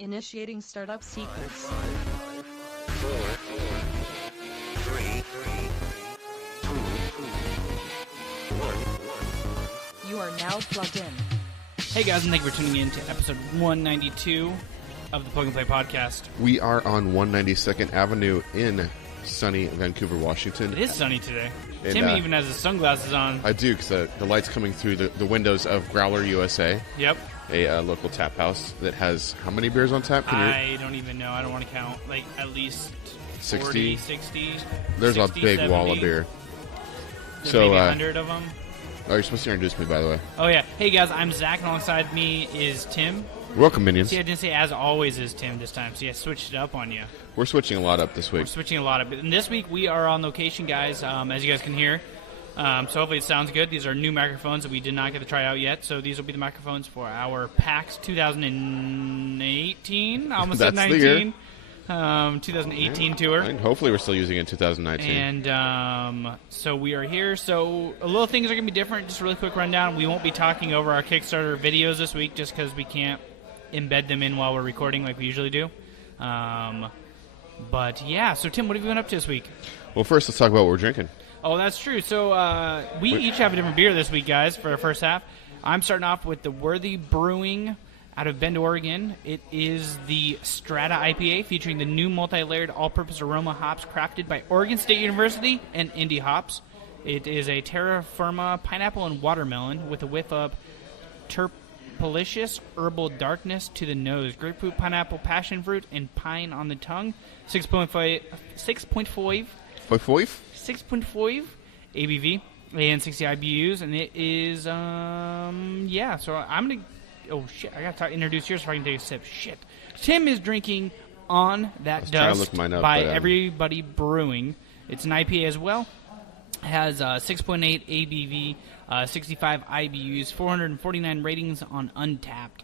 Initiating startup sequence. 5, 4, 3, 2, 1. You are now plugged in. Hey guys, and thank you for tuning in to episode 192 of the Plug and Play podcast. We are on 192nd Avenue in sunny Vancouver, Washington. It is sunny today. And, Tim even has his sunglasses on. I do, because the light's coming through the windows of Growler USA, Yep. a local tap house that has how many beers on tap? I don't even know. I don't want to count. Like, at least 40, 60. There's 60, a big 70. wall of beer. There's So, maybe 100 of them. Oh, you're supposed to introduce me, by the way. Oh, yeah. Hey guys, I'm Zach, and alongside me is Tim. Welcome, minions. See, I didn't say as always is Tim this time. See, I switched it up on you. We're switching a lot up this We're week. switching a lot of it. And this week we are on location, guys, as you guys can hear. So hopefully it sounds good. These are new microphones that we did not get to try out yet. So these will be the microphones for our PAX 2018. I almost said That's the year. 19. 2018 tour. And hopefully we're still using it in 2019. And so we are here. So a little things are going to be different. Just a really quick rundown. We won't be talking over our Kickstarter videos this week just because we can't embed them in while we're recording like we usually do. But yeah, so Tim, what have you been up to this week? Well, first let's talk about what we're drinking. Oh, that's true. So we each have a different beer this week, guys, for our first half. I'm starting off with the Worthy Brewing out of Bend, Oregon. It is the Strata IPA featuring the new multi-layered all-purpose aroma hops crafted by Oregon State University and Indie Hops. It is a terra firma pineapple and watermelon with a whiff of terpelicious herbal darkness to the nose. Grapefruit, pineapple, passion fruit, and pine on the tongue. 6.5 ABV and 60 IBUs, and it is so I'm gonna I gotta introduce yours so I can take a sip. Shit. Tim is drinking On That trying to Dust look mine up, by but, Everybody Brewing. It's an IPA as well. It has 6.8 ABV, 65 IBUs, 449 ratings on Untapped.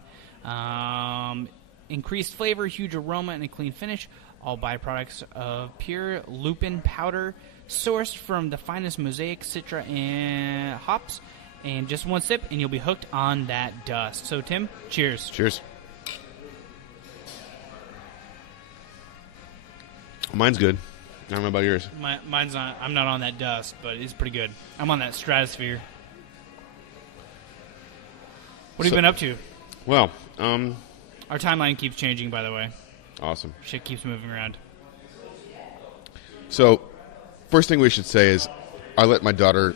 Increased flavor, huge aroma, and a clean finish. All byproducts of pure lupin powder, sourced from the finest Mosaic, Citra, and hops. And just one sip, and you'll be hooked on that dust. So, Tim, cheers. Cheers. Mine's good. I don't know about yours. Mine's not. I'm not on that dust, but it's pretty good. I'm on that stratosphere. What have you been up to? Well, Our timeline keeps changing, by the way. awesome. Shit keeps moving around. So, first thing we should say is I let my daughter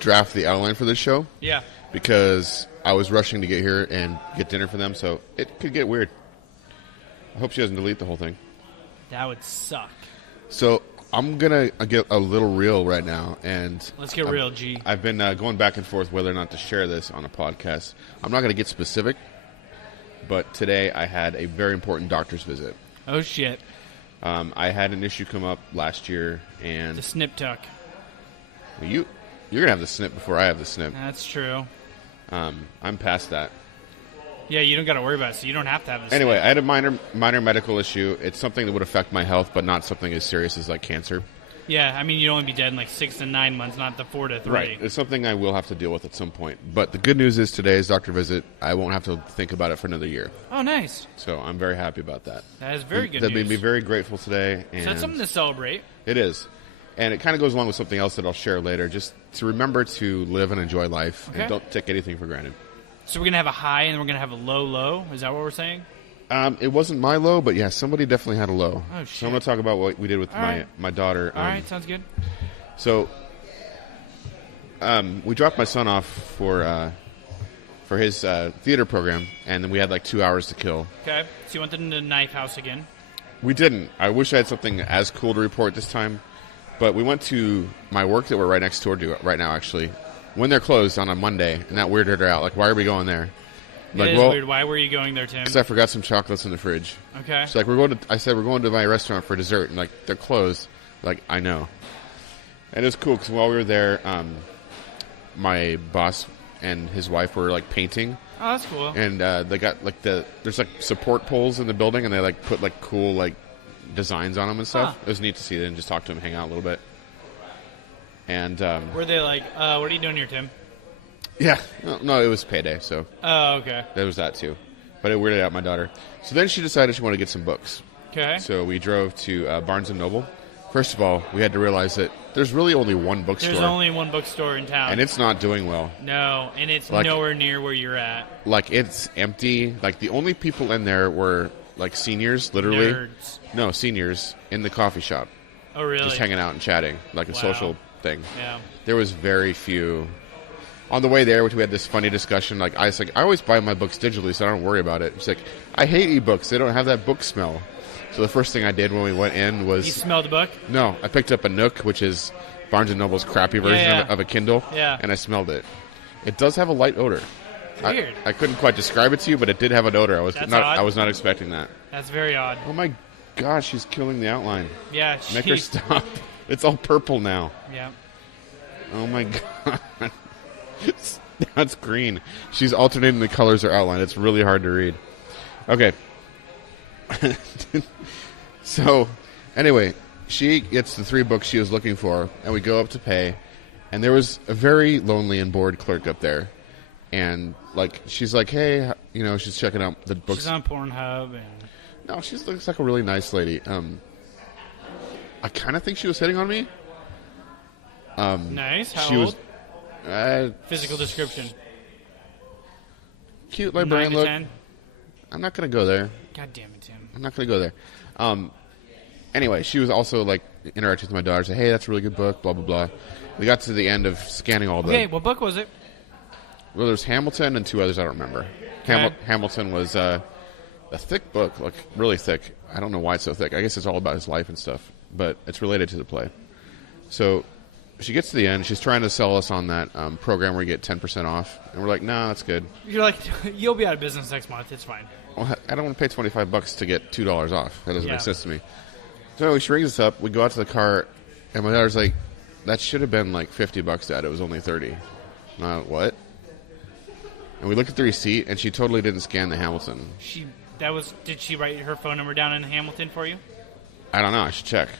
draft the outline for this show Yeah. because I was rushing to get here and get dinner for them, so it could get weird. I hope she doesn't delete the whole thing. That would suck. So, I'm going to get a little real right now, and Let's get real, G. I've been going back and forth whether or not to share this on a podcast. I'm not going to get specific, but today I had a very important doctor's visit. Oh, shit. I had an issue come up last year, and The snip tuck. you're gonna have the snip before I have the snip. That's true. I'm past that. Yeah, you don't got to worry about it, so you don't have to have this. Anyway, I had a minor medical issue. It's something that would affect my health, but not something as serious as like cancer. Yeah, I mean, you'd only be dead in like 6 to 9 months, not the 4 to 3. Right. It's something I will have to deal with at some point. But the good news is today's doctor visit, I won't have to think about it for another year. Oh, nice. So I'm very happy about that. That is very good That news. made me very grateful today. And So that's something to celebrate. It is. And it kind of goes along with something else that I'll share later. Just to remember to live and enjoy life Okay. and don't take anything for granted. So we're going to have a high and we're going to have a low. Is that what we're saying? It wasn't my low, but yeah, somebody definitely had a low. Oh, So shit. I'm going to talk about what we did with All right. my daughter. All right, sounds good. So we dropped my son off for his theater program, and then we had like 2 hours to kill. Okay, so you went into the knife house again. We didn't. I wish I had something as cool to report this time. But we went to my work that we're right next door to right now, actually, when they're closed on a Monday, and that weirded her out. Like, why are we going there? It is weird. Why were you going there, Tim? Because I forgot some chocolates in the fridge. Okay. She's like, I said, we're going to my restaurant for dessert, and like, they're closed. Like, I know. And it was cool, because while we were there, my boss and his wife were, like, painting. Oh, that's cool. And they got, like, there's, like, support poles in the building, and they, like, put, like, cool, like, designs on them and stuff. Huh. It was neat to see them, just talk to them, hang out a little bit. And, Were they like, what are you doing here, Tim? yeah. No, it was payday, so Oh, okay. there was that, too. but it weirded out my daughter. So then she decided she wanted to get some books. Okay. So we drove to Barnes & Noble. First of all, we had to realize that there's really only one bookstore. There's only one bookstore in town. and it's not doing well. No, and it's Like- nowhere near where you're at. Like, it's empty. Like, the only people in there were, like, seniors, literally. Nerds. No, seniors in the coffee shop. Oh, really? Just hanging out and chatting, like a Wow. social thing. Yeah. There was very few. On the way there, we had this funny discussion. Like, I was like, I always buy my books digitally, so I don't worry about it. She's like, I hate ebooks. They don't have that book smell. So the first thing I did when we went in was... You smell the book? No, I picked up a Nook, which is Barnes & Noble's crappy version Yeah. Of a Kindle, Yeah. and I smelled it. It does have a light odor. Weird. I couldn't quite describe it to you, but it did have an odor. That's odd. I was not expecting that. That's very odd. Oh my gosh, she's killing the outline. Yeah. Make her she- stop. It's all purple now. Yeah. Oh my god. Now it's green. She's alternating the colors or outline. It's really hard to read. Okay. So, anyway, she gets the 3 books she was looking for, and we go up to pay, and there was a very lonely and bored clerk up there. And, like, she's like, hey, you know, she's checking out the books. She's on Pornhub and No, she looks like a really nice lady. I kind of think she was hitting on me. nice. How she old? was Physical description. cute 9 librarian to look. 10. I'm not going to go there. God damn it, Tim. I'm not going to go there. Anyway, she was also, like, interacting with my daughter. Said, hey, that's a really good book, blah, blah, blah. We got to the end of scanning all the... Okay, what book was it? Well, there's Hamilton and 2 others I don't remember. Okay. Hamilton was a thick book, like, really thick. I don't know why it's so thick. I guess it's all about his life and stuff, but it's related to the play. So she gets to the end. She's trying to sell us on that program where you get 10% off. And we're like, no, that's good. You're like, you'll be out of business next month. It's fine. Well, I don't want to pay $25 to get $2 off. That doesn't Yeah. make sense to me. So anyway, she rings us up. We go out to the car, and my daughter's like, that should have been like $50, Dad. It was only 30. What? And we look at the receipt, and she totally didn't scan the Hamilton. Did she write her phone number down in Hamilton for you? I don't know. I should check.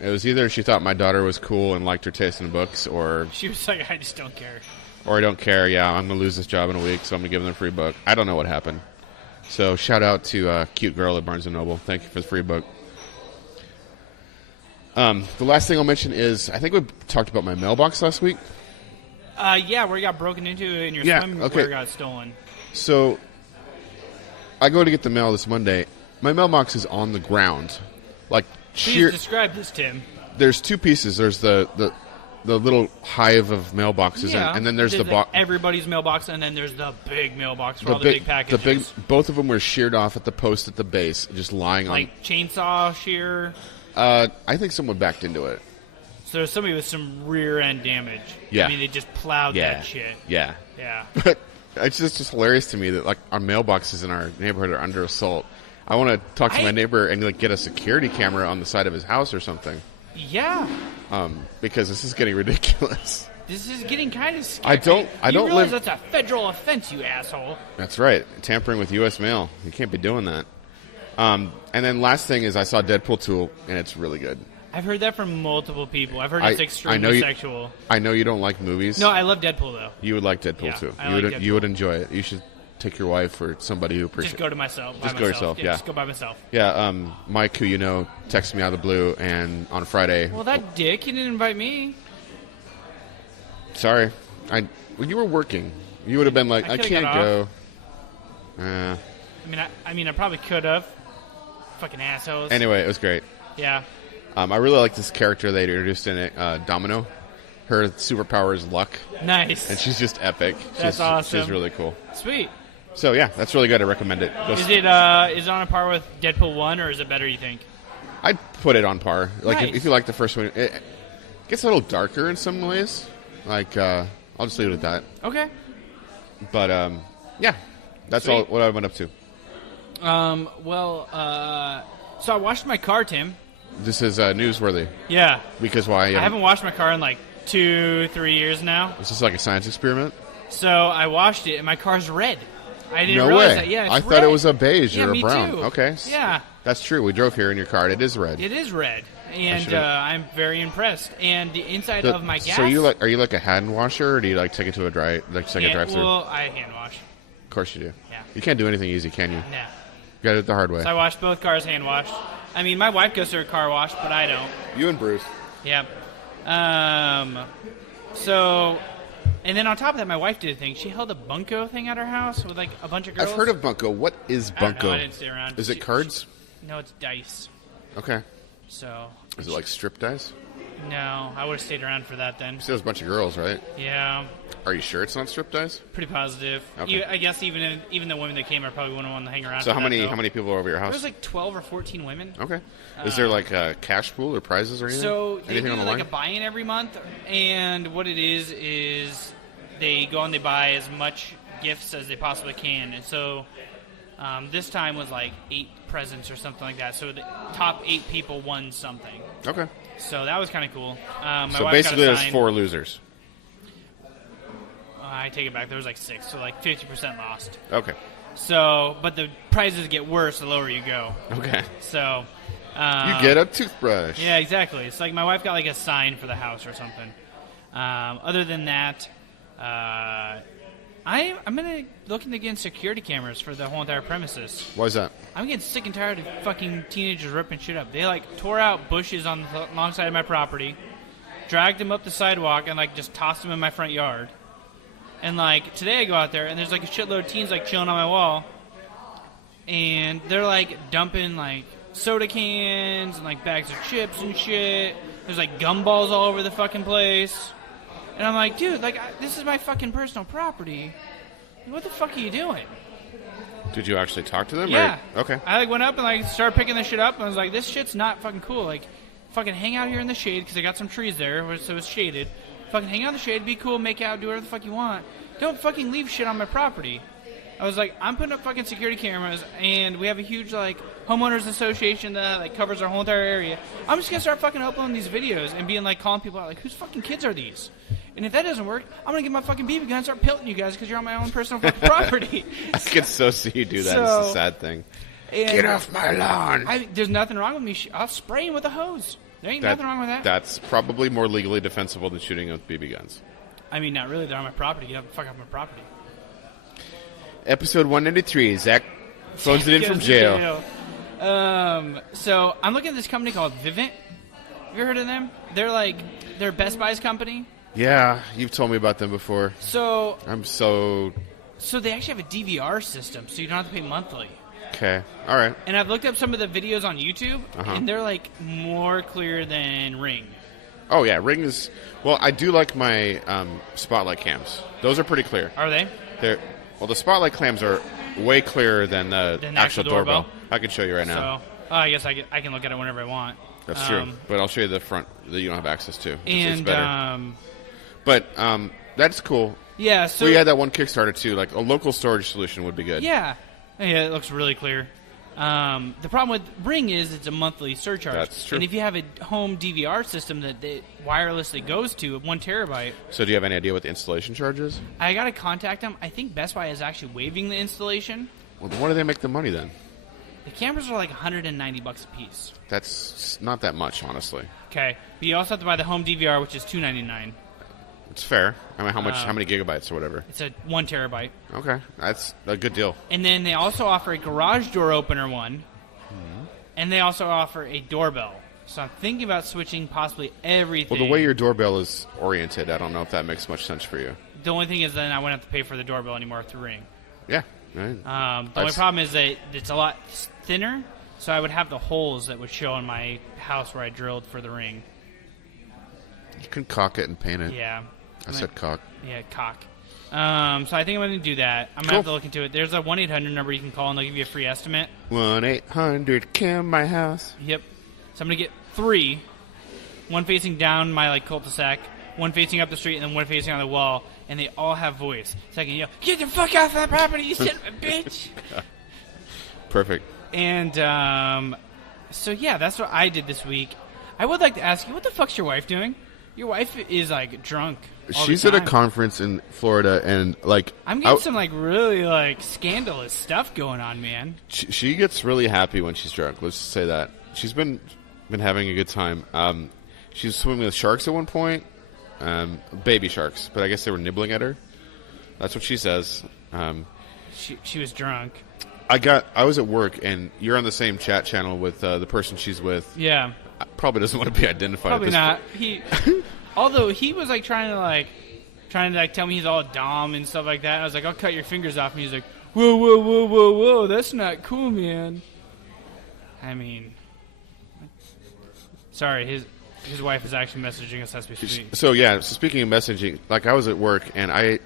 It was either she thought my daughter was cool and liked her taste in books, or She was like, I just don't care. I don't care. Yeah, I'm going to lose this job in a week, so I'm going to give them a free book. I don't know what happened. So shout out to Cute Girl at Barnes & Noble. Thank you for the free book. The last thing I'll mention is, I think we talked about my mailbox last week. Yeah, where you got broken into and your Yeah, swimwear okay. got stolen. So I go to get the mail this Monday. My mailbox is on the ground. Like, Please describe this, Tim. there's 2 pieces. There's the little hive of mailboxes, Yeah, and then there's the like box. everybody's mailbox, and then there's the big mailbox for all the big packages. Both of them were sheared off at the post at the base, just lying like chainsaw shear. on. I think someone backed into it. So there's somebody with some rear end damage. Yeah. I mean, they just plowed that shit. Yeah. Yeah. But it's just hilarious to me that, like, our mailboxes in our neighborhood are under assault. I want to talk to my neighbor and, like, get a security camera on the side of his house or something. Yeah. Because this is getting ridiculous. This is getting kind of scary. I don't You realize live. that's a federal offense, you asshole. That's right. Tampering with U.S. mail. You can't be doing that. And then last thing is I saw Deadpool 2, and it's really good. I've heard that from multiple people. I've heard it's I extremely know you- sexual. I know you don't like movies. No, I love Deadpool, though. You would like Deadpool Yeah, too. I You like would Deadpool. you would enjoy it. You should take your wife or somebody who appreciates. Just go to myself. Just by go myself. yourself, yeah. Just go by myself. Yeah, Mike, who you know, texted me out of the blue, and on Friday. Well, that dick, he didn't invite me. Sorry, when you were working, you would have been like, I I could've can't got go. I mean, I probably could have. Fucking assholes. Anyway, it was great. Yeah. I really like this character they introduced in it, Domino. Her superpower is luck, Nice. and she's just epic. That's awesome. She's really cool. Sweet. So yeah, that's really good. I recommend it. Is it on a par with Deadpool 1, or is it better, you think? I'd put it on par. Like Nice. if you like the first one, it gets a little darker in some ways. Like I'll just leave it at that. Okay. But yeah, that's Sweet. all what I went up to. So I washed my car, Tim. This is newsworthy Yeah. because why? I haven't washed my car in like 2-3 years now. Is this like a science experiment? So I washed it, and my car's red. I didn't No realize way. that. Yeah, it's I red. thought it was a beige Yeah, or a me brown. too. Okay. Yeah, That's true. We drove here in your car. It is red. it is red, and should've- I'm very impressed. And the inside The- of my gas. So are you like a hand washer, or do you like take it to a dry, like take a drive through? Well, I hand wash. course you do. Yeah. You can't do anything easy, can you? Nah. You got to do it the hard way. So I washed both cars hand washed. I mean, my wife goes through a car wash, but I don't. You and Bruce. Yep. So, and then on top of that, my wife did a thing. She held a bunko thing at her house with like a bunch of girls. I've heard of bunko. What is I don't know, bunko? I didn't stay around. Is it cards? No, it's dice. Okay. So. Is it like strip dice? No, I would have stayed around for that then. You said there's a bunch of girls, right? Yeah, Are you sure it's not strip dice? pretty positive. Okay. I guess even the women that came, I probably wouldn't want to hang around. So for how that, many though. how many people are over your There house? was like 12 or 14 women. Okay. Is there like a cash pool or prizes or anything? So they anything do on the like line? a buy-in every month, and what it is they go and they buy as much gifts as they possibly can, and so this time was like 8 presents or something like that. So the top 8 people won something. Okay. So that was kind of cool. My So wife basically, got a there's sign. 4 losers. I take it back. There was like 6, so like 50% lost. Okay. So, but the prizes get worse the lower you go. Okay. So, You get a toothbrush. yeah, exactly. It's like my wife got like a sign for the house or something. Other than that, I'm gonna looking to get security cameras for the whole entire premises. Why is that? I'm getting sick and tired of fucking teenagers ripping shit up. They like tore out bushes on the long side of my property, dragged them up the sidewalk, and like just tossed them in my front yard. And like today I go out there and there's like a shitload of teens like chilling on my wall, and they're like dumping like soda cans and like bags of chips and shit. There's like gumballs all over the fucking place, and I'm like, dude, like this is my fucking personal property. What the fuck are you doing? Did you actually talk to them? Yeah. Or? Okay. I like went up and like started picking this shit up, and I was like, this shit's not fucking cool. Like, fucking hang out here in the shade because I got some trees there, so it's shaded. Fucking hang out in the shade, be cool, make out, do whatever the fuck you want. Don't fucking leave shit on my property. I was like, I'm putting up fucking security cameras, and we have a huge like homeowners association that like covers our whole entire area. I'm just gonna start fucking uploading these videos and being like calling people out like, whose fucking kids are these? And if that doesn't work, I'm gonna get my fucking BB gun and start pelting you guys because you're on my own personal fucking property. I can so see you do that. So- It's a sad thing. And Get off my lawn. there's nothing wrong with me. I'll spray him with a hose. There ain't nothing wrong with that. That's probably more legally defensible than shooting with BB guns. I mean, not really. They're on my property. Get the fuck off my property. Episode 193. Zach phones it in from Goes to jail. So I'm looking at this company called Vivint. Have you heard of them? They're Best Buy's company. Yeah, you've told me about them before. So I'm so... they actually have a DVR system, so you don't have to pay monthly. Okay. All right. And I've looked up some of the videos on YouTube, Uh-huh. and they're like more clear than Ring. Oh, yeah. Ring is... Well, I do like my Spotlight cams. Those are pretty clear. Are they? Well, the Spotlight cams are way clearer than the Than the actual actual doorbell? I can show you right now. So I guess I can look at it whenever I want. That's true. But I'll show you the front that you don't have access to. It's And better. But that's cool. yeah, so We had that one Kickstarter, too. Like, a local storage solution would be good. yeah, it looks really clear. The problem with Ring is it's a monthly surcharge. That's true. And if you have a home DVR system that wirelessly goes to 1 terabyte, So do you have any idea what the installation charge is? I got to contact them. I think Best Buy is actually waiving the installation. Well, then why do they make the money, then? The cameras are like $190 a piece. That's not that much, honestly. Okay, but you also have to buy the home DVR, which is $299. It's fair. I mean, how many gigabytes or whatever? It's a 1 terabyte. Okay, that's a good deal. And then they also offer a garage door opener one, and they also offer a doorbell. So I'm thinking about switching possibly everything. Well, the way your doorbell is oriented, I don't know if that makes much sense for you. The only thing is then I wouldn't have to pay for the doorbell anymore through Ring. Yeah. Right. The only That's- problem is that it's a lot thinner, so I would have the holes that would show in my house where I drilled for the Ring. You can caulk it and paint it. Yeah. I said caulk. Yeah, cock. So I think I'm going to do that. I'm going to Cool. have to look into it. There's a 1-800 number you can call, and they'll give you a free estimate. 1-800 my house. Yep. So I'm going to get 3. One facing down my like cul-de-sac, one facing up the street, and then one facing on the wall. And they all have voice. So I can yell, "Get the fuck off that property, you son of a bitch!" Perfect. And so yeah, that's what I did this week. I would like to ask you, what the fuck's your wife doing? Your wife is like drunk. All She's the at a time. conference in Florida, and like I'm getting some like really like scandalous stuff going on, man. she gets really happy when she's drunk. Let's just say that she's been having a good time. She was swimming with sharks at one point, baby sharks, but I guess they were nibbling at her. That's what she says. she was drunk. I was at work, and you're on the same chat channel with the person she's with. Yeah. Probably doesn't want to be identified. Probably at not. this He, although he was like trying to tell me he's all Dom and stuff like that. I was like, I'll cut your fingers off, and he's like, whoa, whoa, whoa, whoa, whoa, that's not cool, man. I mean, sorry, his wife is actually messaging us as we speak. So yeah, so speaking of messaging, like I was at work and I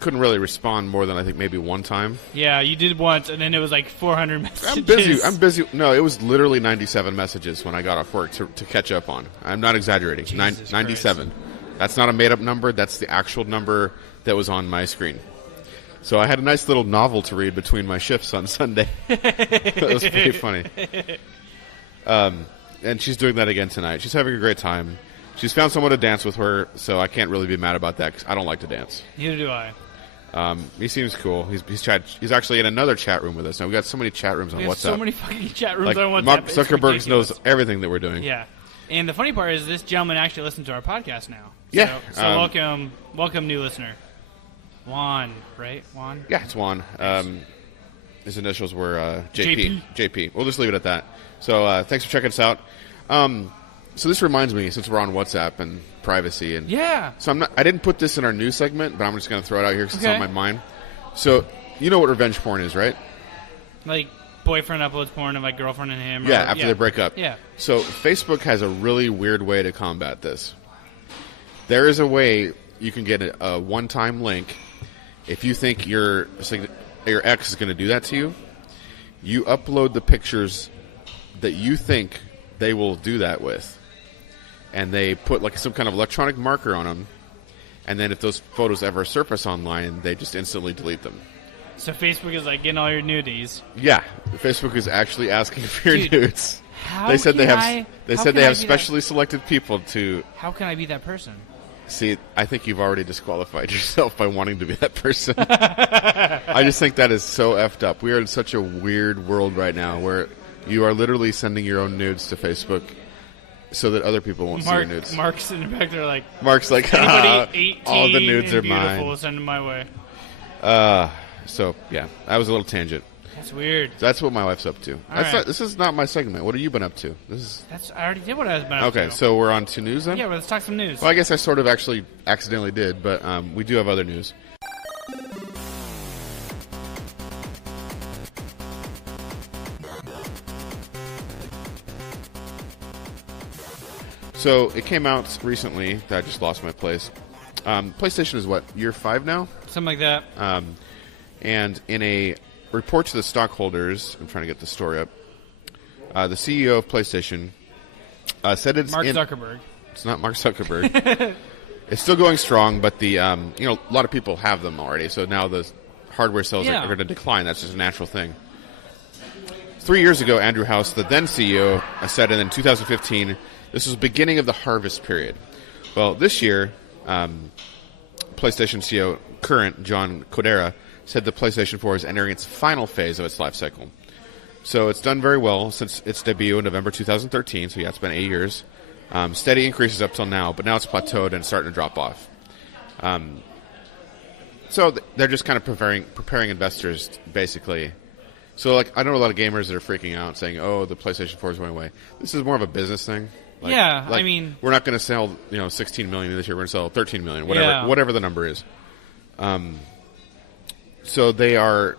couldn't really respond more than I think maybe one time. Yeah, you did once, and then it was like 400 messages. I'm busy. No, it was literally 97 messages when I got off work to catch up on. I'm not exaggerating. Jesus 97. That's not a made-up number. That's the actual number that was on my screen. So I had a nice little novel to read between my shifts on Sunday. That was pretty funny. And she's doing that again tonight. She's having a great time. She's found someone to dance with her, so I can't really be mad about that because I don't like to dance. Neither do I. He seems cool. He's actually in another chat room with us. Now we got so many chat rooms on We have WhatsApp. so many fucking chat rooms like on WhatsApp. Mark It's Zuckerberg ridiculous. knows everything that we're doing. Yeah, and the funny part is this gentleman actually listens to our podcast now. Yeah. So welcome, new listener. Juan, right? Juan. Yeah, it's Juan. His initials were JP. JP. We'll just leave it at that. So thanks for checking us out. So this reminds me, since we're on WhatsApp and privacy, and Yeah. so I didn't put this in our news segment, but I'm just going to throw it out here because Okay. it's on my mind. So you know what revenge porn is, right? Like boyfriend uploads porn of like girlfriend and him. Yeah, or, after they break up. Yeah. So Facebook has a really weird way to combat this. There is a way you can get a one-time link. If you think your ex is going to do that to you, you upload the pictures that you think they will do that with. And they put like some kind of electronic marker on them. And then if those photos ever surface online, they just instantly delete them. So Facebook is like getting all your nudies. Yeah, Facebook is actually asking for your Dude, nudes. How They said they can have. They how said can they I have be specially selected people to That, how can I be that person? see. I think you've already disqualified yourself by wanting to be that person. I just think that is so effed up. We are in such a weird world right now where you are literally sending your own nudes to Facebook so that other people won't see your nudes. Mark's in the back there like, Mark's like, anybody 18 all the nudes and are beautiful, mine. send them my way. So yeah, that was a little tangent. That's weird. That's what my wife's up to. right. This is not my segment. What have you been up to? This is I already did what I was about to. okay. So we're on to news then. Yeah, well, let's talk some news. Well, I guess I sort of actually accidentally did, but we do have other news. So it came out recently that I just lost my place. PlayStation is what, year 5 now? Something like that. And in a report to the stockholders, I'm trying to get the story up, the CEO of PlayStation said it's Mark Zuckerberg. It's not Mark Zuckerberg. It's still going strong, but the a lot of people have them already, so now the hardware sales Yeah. are going to decline. That's just a natural thing. 3 years ago, Andrew House, the then CEO, said in 2015, this was the beginning of the harvest period. Well, this year, PlayStation CEO, current John Codera, said the PlayStation 4 is entering its final phase of its life cycle. So it's done very well since its debut in November 2013, so yeah, it's been 8 years. Steady increases up till now, but now it's plateaued and starting to drop off. So they're just kind of preparing investors, basically. So, like, I know a lot of gamers that are freaking out, saying, "Oh, the PlayStation 4 is going away." This is more of a business thing. Yeah, I mean, we're not going to sell 16 million this year. We're going to sell 13 million, whatever the number is. So they are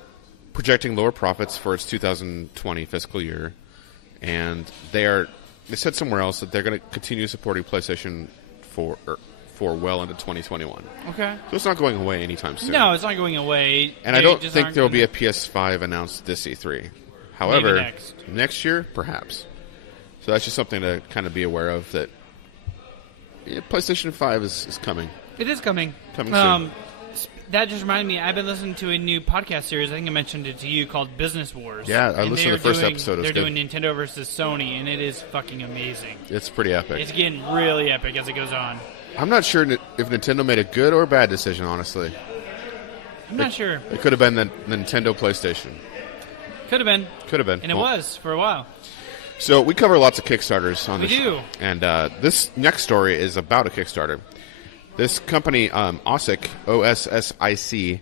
projecting lower profits for its 2020 fiscal year, and they said somewhere else that they're going to continue supporting PlayStation 4 well into 2021. okay. So it's not going away anytime soon. No, it's not going away. And I don't think there will be a PS5 announced this E3. However, Maybe next year, perhaps. So that's just something to kind of be aware of, that PlayStation 5 is coming. It is coming. Coming soon. That just reminded me, I've been listening to a new podcast series, I think I mentioned it to you, called Business Wars. Yeah, I And listened to the first episode. It was They're good. doing Nintendo versus Sony, and it is fucking amazing. It's pretty epic. It's getting really epic as it goes on. I'm not sure if Nintendo made a good or bad decision, honestly. I'm not sure. It could have been the Nintendo PlayStation. Could have been. Could have been. And it Well, was for a while. So we cover lots of Kickstarters on We this. do. And this next story is about a Kickstarter. This company, OSSIC, OSSIC,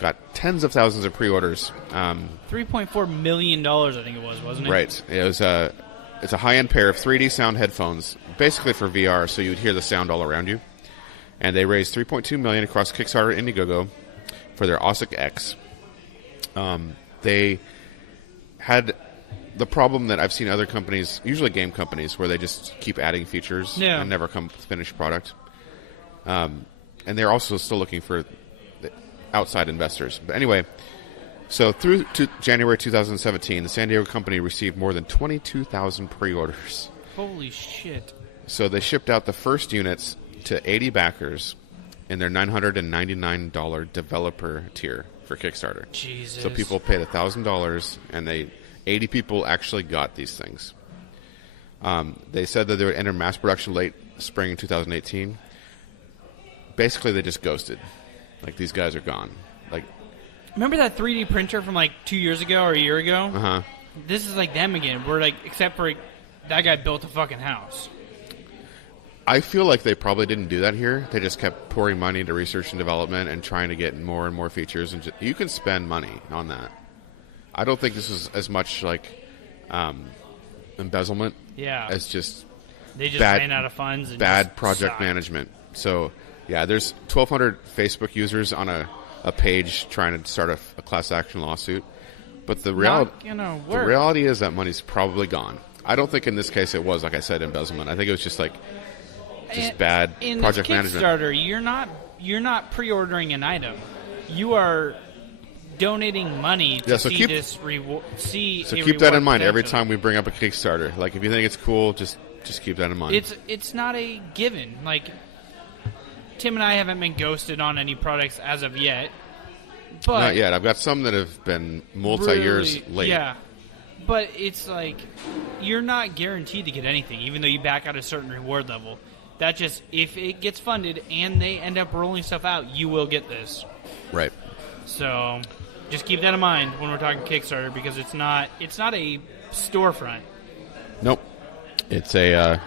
got tens of thousands of pre-orders. $3.4 million, I think it was, wasn't it? Right. It was it's a high-end pair of 3D sound headphones, basically for VR, so you'd hear the sound all around you. And they raised $3.2 million across Kickstarter and Indiegogo for their OSIC X. They had the problem that I've seen other companies, usually game companies, where they just keep adding features and never come with finished product. And they're also still looking for outside investors. But anyway, so through to January 2017, the San Diego company received more than 22,000 pre-orders. Holy shit. So they shipped out the first units to 80 backers in their $999 developer tier for Kickstarter. Jesus. So people paid $1,000, and 80 people actually got these things. They said that they would enter mass production late spring 2018. Basically, they just ghosted. Like, these guys are gone. Like, remember that 3D printer from like 2 years ago or a year ago? uh-huh. This is like them again. We're like, except for that guy built a fucking house. I feel like they probably didn't do that here. They just kept pouring money into research and development and trying to get more and more features. And you can spend money on that. I don't think this was as much like embezzlement as just they just bad, ran out of funds. And bad just project sucked. management. So, yeah, there's 1,200 Facebook users on a page trying to start a class action lawsuit. But the reality is that money's probably gone. I don't think in this case it was, like I said, embezzlement. I think it was just like bad in project this management. Kickstarter, you're not pre-ordering an item. You are donating money to see this reward. So keep that in mind every time we bring up a Kickstarter. Like, if you think it's cool, just keep that in mind. It's not a given. Like, Tim and I haven't been ghosted on any products as of yet. But not yet. I've got some that have been multi-years late. Yeah. But it's like, you're not guaranteed to get anything, even though you back out a certain reward level. That just, if it gets funded and they end up rolling stuff out, you will get this. Right. So, just keep that in mind when we're talking Kickstarter, because it's not a storefront. Nope. It's a,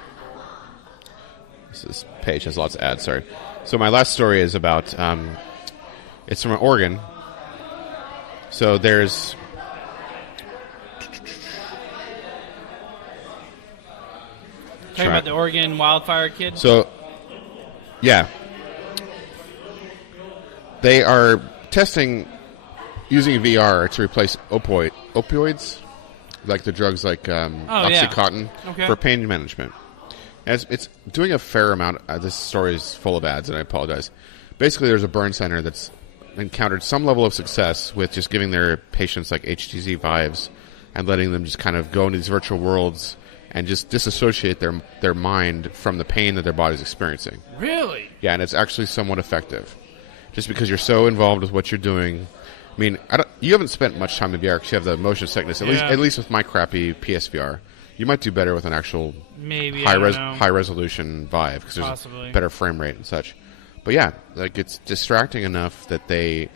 this page has lots of ads, sorry. So my last story is about, it's from Oregon. So there's... Talking about the Oregon wildfire kid? So, yeah. They are testing using VR to replace opioids, like the drugs like Oxycontin, for pain management. And it's doing a fair amount. This story is full of ads, and I apologize. Basically, there's a burn center that's encountered some level of success with just giving their patients like HTC Vives and letting them just kind of go into these virtual worlds and just disassociate their mind from the pain that their body's experiencing. Really? Yeah, and it's actually somewhat effective. Just because you're so involved with what you're doing. I mean, you haven't spent much time in VR because you have the motion sickness. At least with my crappy PSVR, you might do better with an actual high resolution Vive because there's a better frame rate and such. But yeah, like, it's distracting enough that the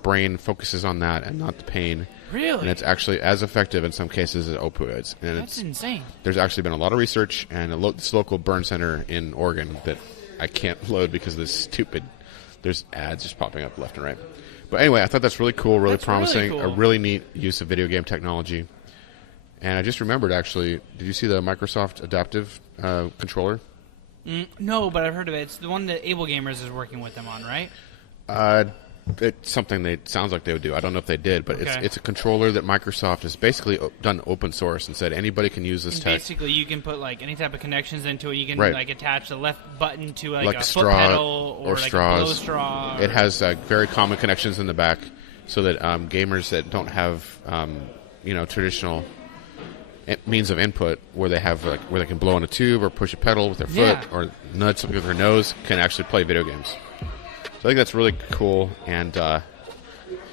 brain focuses on that and not the pain. Really? And it's actually as effective in some cases as opioids. And that's insane. There's actually been a lot of research, and this local burn center in Oregon that I can't load because of this stupid... There's ads just popping up left and right. But anyway, I thought that's really cool, really promising, really cool. A really neat use of video game technology. And I just remembered, actually, did you see the Microsoft Adaptive controller? No, but I've heard of it. It's the one that Able Gamers is working with them on, right? It's something sounds like they would do. I don't know if they did, but it's a controller that Microsoft has basically done open source and said anybody can use this tech. Basically, you can put like any type of connections into it. You can like attach the left button to like a straw, foot pedal or like straws. a blow straw. It has very common connections in the back, so that gamers that don't have traditional means of input, where they have where they can blow on a tube or push a pedal with their foot or nudge something with their nose, can actually play video games. So I think that's really cool, and I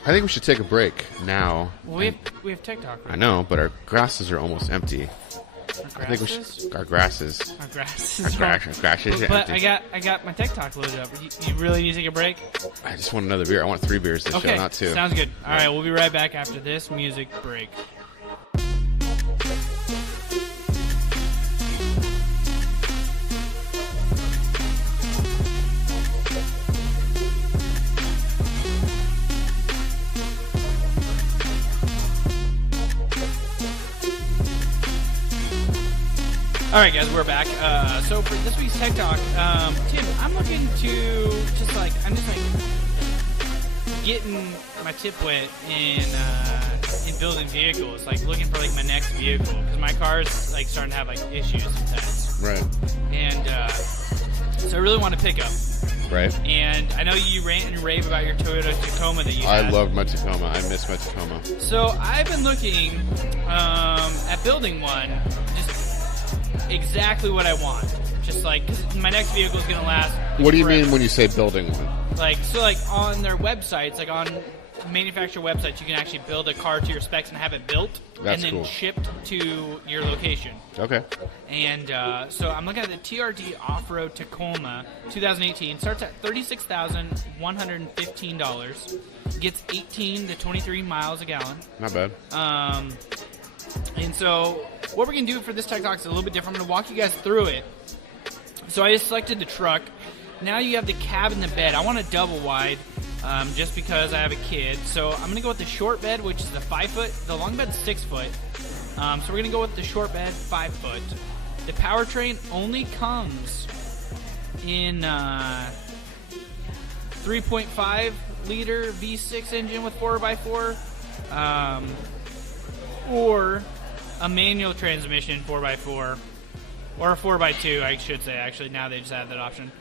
think we should take a break now. Well, we have TikTok. Right? I know, but our grasses are almost empty. I think we should. Our grasses. Our grasses. Our grasses are but empty. I got my TikTok loaded up. You really need to take a break? I just want another beer. I want 3 beers this show, not 2. Sounds good. All right, we'll be right back after this music break. All right, guys, we're back. So for this week's Tech Talk, Tim, I'm looking to I'm just getting my tip wet in building vehicles, like looking for like my next vehicle because my car's like starting to have like issues sometimes. Right. And so I really want to pick up. Right. And I know you rant and rave about your Toyota Tacoma that you I had. love my Tacoma. I miss my Tacoma. So I've been looking at building one, just exactly what I want. Just like, 'cause my next vehicle is going to last. What do you forever. mean when you say building one? Like, on their websites, like on manufacturer websites, you can actually build a car to your specs and have it built That's and then cool. shipped to your location. Okay. And so I'm looking at the TRD Off-Road Tacoma 2018. Starts at $36,115. Gets 18 to 23 miles a gallon. Not bad. And so what we're going to do for this Tech Talk is a little bit different. I'm going to walk you guys through it. So I just selected the truck. Now you have the cab and the bed. I want a double wide just because I have a kid. So I'm going to go with the short bed, which is the 5 foot. The long bed's 6 foot. So we're going to go with the short bed, 5 foot. The powertrain only comes in 3.5 liter V6 engine with 4x4 or a manual transmission 4x4 or a 4x2, I should say. Actually, now they just added that option.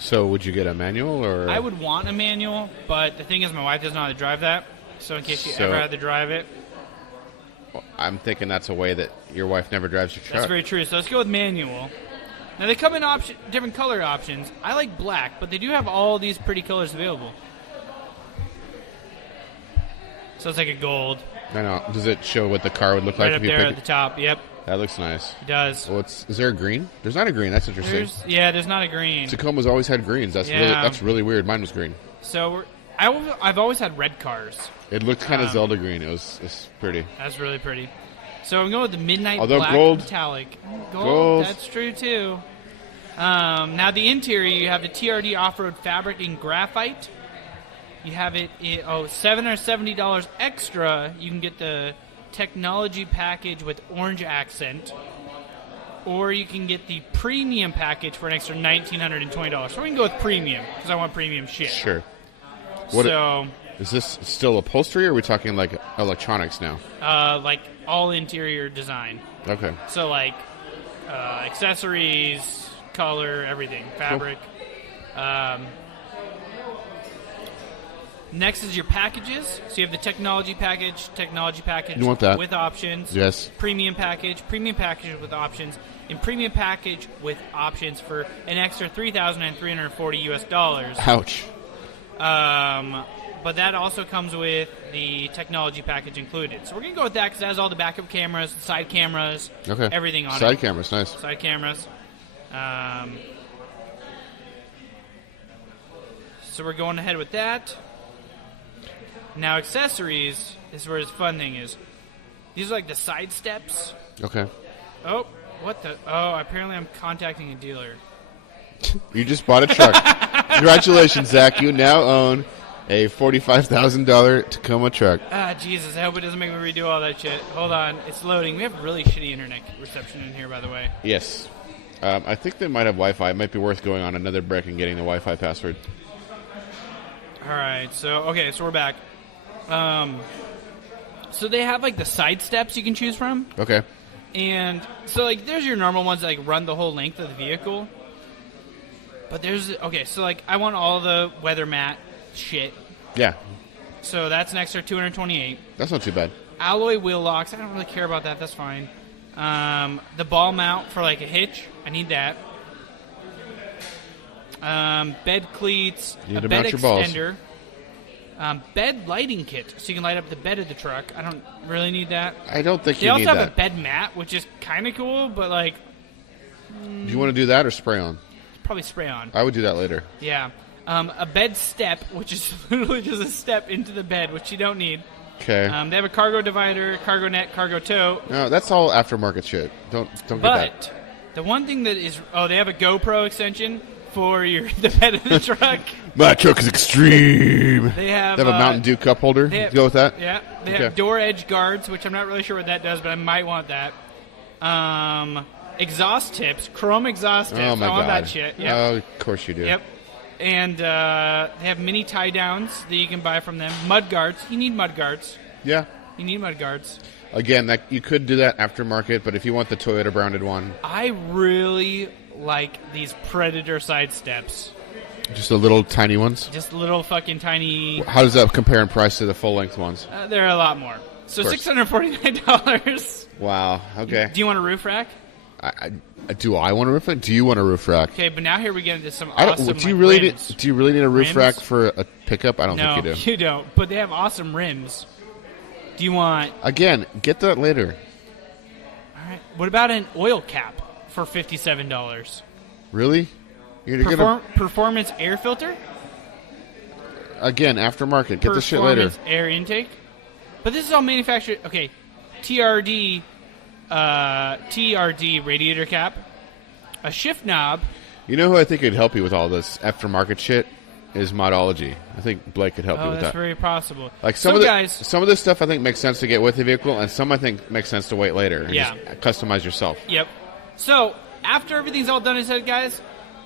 So would you get a manual or? I would want a manual, but the thing is my wife doesn't know how to drive that. So in case she ever had to drive it. I'm thinking that's a way that your wife never drives your truck. That's very true. So let's go with manual. Now they come in different color options. I like black, but they do have all these pretty colors available. So it's like a gold. I know. Does it show what the car would look Right like up if you there pick at the top. Yep, That looks nice. it does. Well, is there a green? There's not a green. That's interesting. There's not a green. Tacoma's always had greens. That's Yeah. really weird. Mine was green. So I've always had red cars. It looked kind of Zelda green. It's pretty. That's really pretty. So I'm going with the midnight Although black gold. metallic. Gold. That's true too. Now the interior, you have the TRD off-road fabric in graphite. You have it $770 extra. You can get the technology package with orange accent, or you can get the premium package for an extra $1,920. So we can go with premium because I want premium shit. Sure. Is this still upholstery, or are we talking like electronics now? Like all interior design. Okay. So like accessories, color, everything, fabric. Next is your packages. So you have the technology package You want that? with options. Yes. Premium package with options, and premium package with options for an extra $3,340 US. Ouch. But that also comes with the technology package included. So we're going to go with that because it has all the backup cameras, side cameras, Okay. everything on it. Side cameras, nice. Side cameras. So we're going ahead with that. Now accessories is where his fun thing is. These are like the side steps. Okay. Oh, what the? Oh, apparently I'm contacting a dealer. You just bought a truck. Congratulations, Zach. You now own a $45,000 Tacoma truck. Ah, Jesus, I hope it doesn't make me redo all that shit. Hold on, it's loading. We have really shitty internet reception in here, by the way. Yes. I think they might have Wi-Fi. It might be worth going on another brick and getting the Wi-Fi password. All right, so we're back. So they have like the side steps you can choose from, Okay. and so like there's your normal ones that like run the whole length of the vehicle. But there's so like I want all the weather mat shit. Yeah. So that's an extra $228. That's not too bad. Alloy wheel locks. I don't really care about that. That's fine. The ball mount for like a hitch. I need that. Bed cleats. You need a to bed mount your balls. extender. Bed lighting kit, so you can light up the bed of the truck. I don't really need that. I don't think They you also need have that. a bed mat, which is kind of cool, but like Do you want to do that or spray on? probably spray on. I would do that later. Yeah. A bed step, which is literally just a step into the bed, which you don't need. Okay. They have a cargo divider, cargo net, cargo tow. No, that's all aftermarket shit. Don't get that. But the one thing that is, they have a GoPro extension for the bed of the truck. My truck is extreme. They have a Mountain Dew cup holder. they have- Go with that. Yeah, they Okay. have door edge guards, which I'm not really sure what that does, but I might want that. exhaust tips, chrome exhaust tips. Oh my all god. that shit. Yep. Oh, of course you do. Yep. And they have mini tie downs that you can buy from them. Mud guards. You need mud guards. Yeah. You need mud guards. Again, that you could do that aftermarket, but if you want the Toyota branded one, I really like these Predator side steps. just the little tiny ones. Just little fucking tiny. How does that compare in price to the full length ones? They're a lot more. So Of course. $649. Wow. Okay. Do you want a roof rack? Do I want a roof rack? Do you want a roof rack? Okay, but now here we get into some I don't. awesome Do you like, really rims. need? Do you really need a roof Rims? rack for a pickup? I don't No, think you do. don't. But they have awesome rims. Do you want? Again, get that later. All right. What about an oil cap for $57? Really? You're gonna Performance air filter. again aftermarket. Get the shit later. Performance air intake. But this is all manufactured. Okay, TRD radiator cap, a shift knob. You know who I think could help you with all this aftermarket shit is Modology. I think Blake could help you Oh, with that's that. very possible. Like some guys. some of this stuff I think makes sense to get with the vehicle, and some I think makes sense to wait later and Yeah. just customize yourself. Yep. So after everything's all done and said, guys,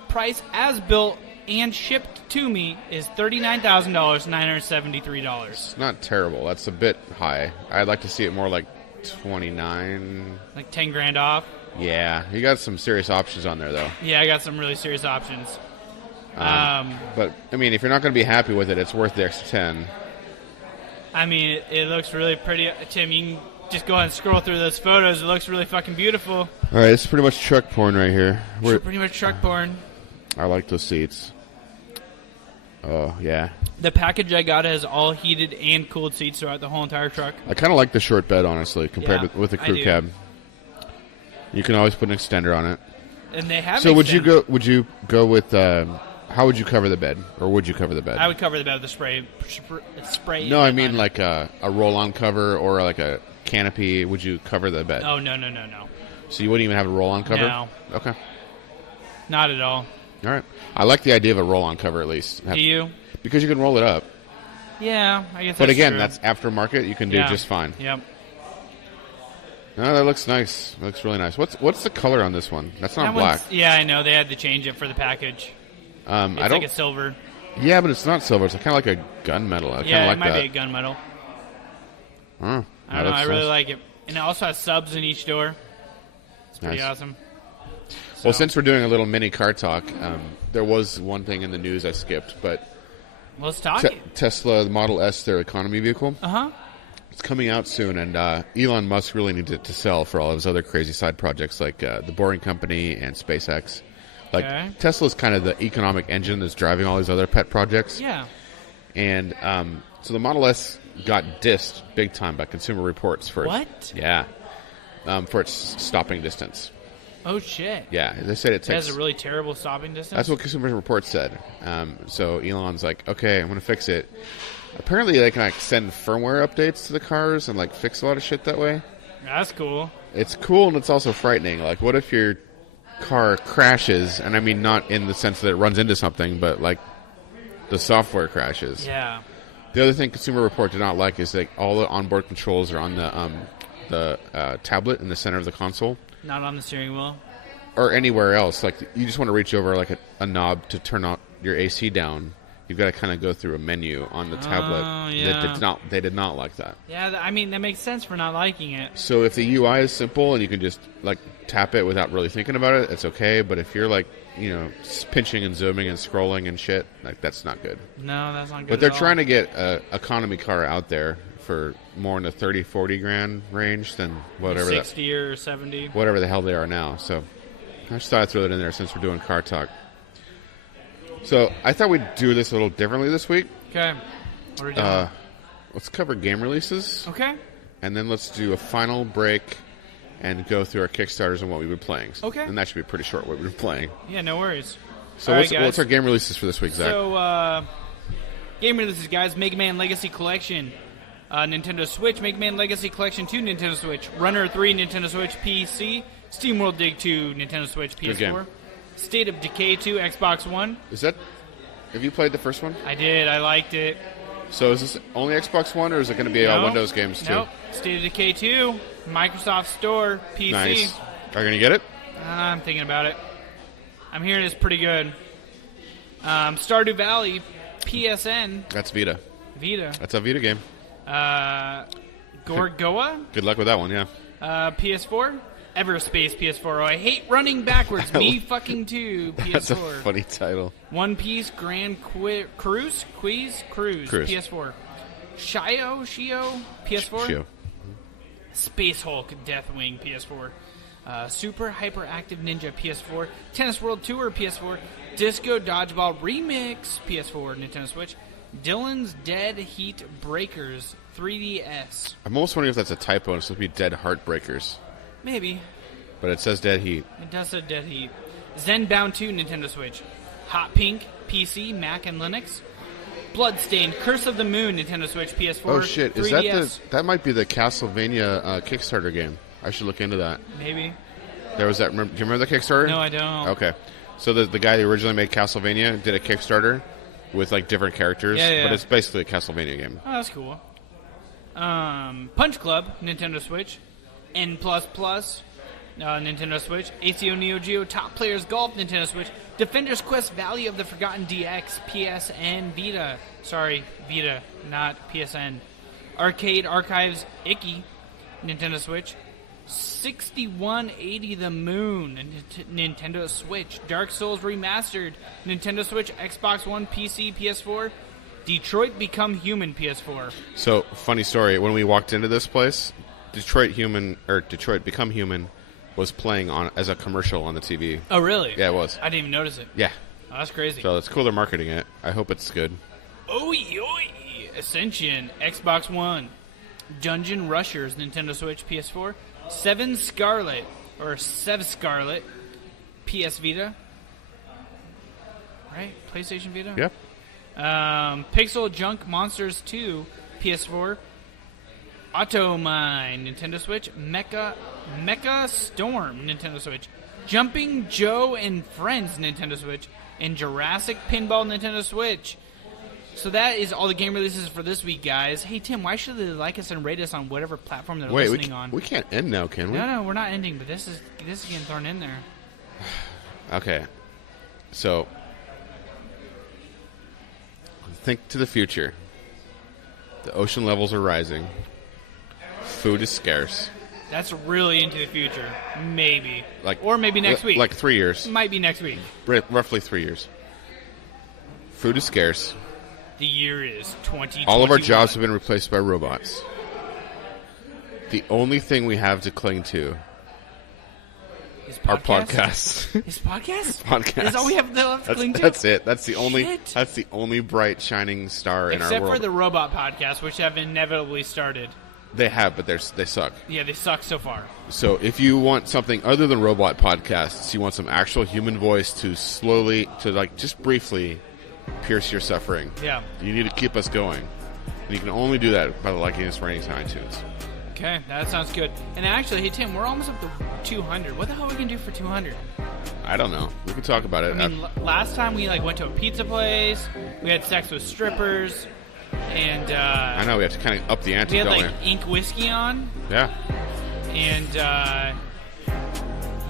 price as built and shipped to me is $39,000, $973. It's not terrible. That's a bit high. I'd like to see it more like 29. Like 10 grand off. Yeah, you got some serious options on there though. Yeah, I got some really serious options. But I mean, if you're not going to be happy with it, it's worth the extra 10. I mean, it looks really pretty. Tim, you can just go ahead and scroll through those photos. It looks really fucking beautiful. All right, it's pretty much truck porn right here. Pretty much truck porn. I like those seats. Oh yeah, The package I got has all heated and cooled seats throughout the whole entire truck. I kind of like the short bed honestly compared Yeah, with the I crew do. cab. You can always put an extender on it. And they have. So would you extended- go? Would you go with? How would you cover the bed, or would you cover the bed? I would cover the bed with a spray. No, I mean like a roll-on cover or like a canopy. Would you cover the bed? Oh no. So you wouldn't even have a roll-on cover? No. Okay. Not at all. All right. I like the idea of a roll-on cover at least. Do you? Because you can roll it up. Yeah, I guess. But that's again, true. that's aftermarket. You can do Yeah. just fine. Yep. No, that looks nice. That looks really nice. What's the color on this one? That's not That black. one's- Yeah, I know. They had to change it for the package. It's I don't. like a silver. Yeah, but it's not silver. It's kind of like a gunmetal. I kind Yeah, of like it might that. be a gunmetal. Huh, I that don't know. looks I really nice. like it. And it also has subs in each door. It's pretty Nice. awesome. Well, So- since we're doing a little mini car talk, there was one thing in the news I skipped, but Let's talk. Tesla Model S, their economy vehicle, Uh-huh. it's coming out soon, and Elon Musk really needs it to sell for all of his other crazy side projects like the Boring Company and SpaceX. Like Okay. Tesla's kind of the economic engine that's driving all these other pet projects. Yeah. And so the Model S got dissed big time by Consumer Reports for What? for its stopping distance. Oh, shit. Yeah, they said it It has takes. a really terrible stopping distance. That's what Consumer Reports said. So Elon's like, okay, I'm going to fix it. Apparently, they can like send firmware updates to the cars and like fix a lot of shit that way. That's cool. It's cool and it's also frightening. Like, what if your car crashes? And I mean, not in the sense that it runs into something, but like the software crashes. Yeah. The other thing Consumer Report did not like is that all the onboard controls are on the tablet in the center of the console. Not on the steering wheel. Or anywhere else. Like, you just want to reach over like a knob to turn out your AC down. You've got to kind of go through a menu on the tablet. yeah. They did not like that. Yeah, I mean, that makes sense for not liking it. So if the UI is simple and you can just like tap it without really thinking about it, it's okay. But if you're like, pinching and zooming and scrolling and shit, like that's not good. No, that's not good. But they're trying to get a economy car out there for more in the 30-40 grand range than whatever 60 or 70. whatever the hell they are now. So I just thought I'd throw it in there since we're doing car talk. So I thought we'd do this a little differently this week. Okay. What are we doing? Let's cover game releases, Okay. and then let's do a final break and go through our Kickstarters and what we've been playing. Okay. And that should be pretty short, what we've been playing. Yeah, no worries. So All right, what's guys. our game releases for this week, Zach? So, game releases, guys. Mega Man Legacy Collection. Nintendo Switch. Mega Man Legacy Collection 2, Nintendo Switch. Runner 3, Nintendo Switch, PC. SteamWorld Dig 2, Nintendo Switch, Good game. PS4. State of Decay 2, Xbox One. Have you played the first one? I did. I liked it. So is this only Xbox One, or is it going to be all No. Windows games too? Nope. State of Decay 2, Microsoft Store, PC. Nice. Are you going to get it? I'm thinking about it. I'm hearing it's pretty good. Stardew Valley, PSN, That's Vita. Vita. That's a Vita game. Gorgoa, Good luck with that one, yeah. PS4. Everspace, PS4. Oh, I hate running backwards. Me fucking too, That's a PS4. funny title. One Piece Grand Cruise, Cruise. PS4. Shio, PS4. Shio. Space Hulk, Deathwing, PS4. Super Hyperactive Ninja, PS4. Tennis World Tour, PS4. Disco Dodgeball Remix, PS4, Nintendo Switch. Dylan's Dead Heat Breakers, 3DS. I'm almost wondering if that's a typo and it's supposed to be Dead Heartbreakers. Maybe. But it says Dead Heat. It does say Dead Heat. Zenbound 2, Nintendo Switch. Hot Pink, PC, Mac, and Linux. Bloodstained, Curse of the Moon, Nintendo Switch, PS4. Oh shit! 3DS. Is that might be the Castlevania Kickstarter game? I should look into that. Maybe. There was that. Do you remember the Kickstarter? No, I don't. Okay, so the guy who originally made Castlevania did a Kickstarter with like different characters, Yeah. but it's basically a Castlevania game. Oh, that's cool. Punch Club, Nintendo Switch. N++, Nintendo Switch. ACO Neo Geo, Top Players Golf, Nintendo Switch. Defender's Quest, Valley of the Forgotten DX, PSN Vita. Sorry, Vita, not PSN. Arcade Archives, Icky, Nintendo Switch. 6180 The Moon, Nintendo Switch. Dark Souls Remastered, Nintendo Switch, Xbox One, PC, PS4. Detroit Become Human, PS4. So funny story. When we walked into this place, Detroit Become Human was playing on as a commercial on the TV. Oh, really? Yeah, it was. I didn't even notice it. Yeah. Oh, that's crazy. So it's cool they're marketing it. I hope it's good. Oi, oi! Ascension, Xbox One. Dungeon Rushers, Nintendo Switch, PS4. Seven Scarlet, PS Vita. Right? PlayStation Vita? Yep. Pixel Junk Monsters 2, PS4. Automine, Nintendo Switch. Mecha Storm, Nintendo Switch. Jumping Joe and Friends, Nintendo Switch. And Jurassic Pinball, Nintendo Switch. So that is all the game releases for this week, guys. Hey, Tim, why should they like us and rate us on whatever platform they're listening on? We can't end now, can we? No, we're not ending, but this is getting thrown in there. Okay. So, think to the future. The ocean levels are rising. Food is scarce. That's really into the future. Maybe. Like, or maybe next week. Like 3 years. Might be next week. Roughly 3 years. Food is scarce. The year is 2021. All of our jobs have been replaced by robots. The only thing we have to cling to are podcasts. Is podcast? Podcasts. That's all we have to cling to? That's it. That's the only. Shit. That's the only bright shining star in our Except world. for the robot podcasts, which have inevitably started. They have, but they suck. Yeah, they suck so far. So if you want something other than robot podcasts, you want some actual human voice to just briefly pierce your suffering. Yeah. You need to keep us going. And you can only do that by liking us, rating us on iTunes. Okay, that sounds good. And actually, hey Tim, we're almost up to 200. What the hell are we gonna do for 200? I don't know. We can talk about it. I mean, last time we went to a pizza place. We had sex with strippers, and I know we have to kind of up the ante, we had don't like ink whiskey on, Yeah. and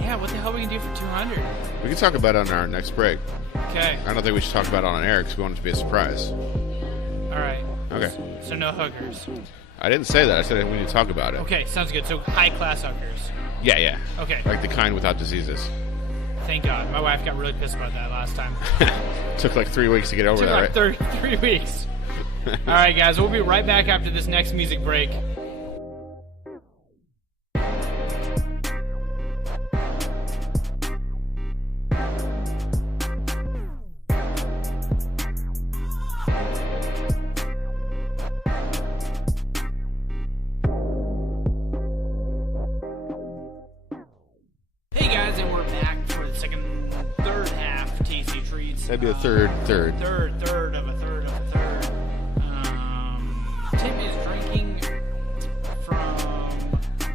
yeah, what the hell are we gonna do for 200? We can talk about it on our next break. Okay, I don't think we should talk about it on air because we want it to be a surprise. all right. Okay. So no hookers. I didn't say that. I said we need to talk about it. Okay, sounds good. So high class hookers. Yeah. Okay, Like the kind without diseases. thank God. My wife got really pissed about that last time. Took like 3 weeks to get over Took that, like right? 3 weeks. All right, guys, we'll be right back after this next music break. Hey guys, and we're back for the third half TC Treats. That'd be a third. Third of a third. Tim is drinking from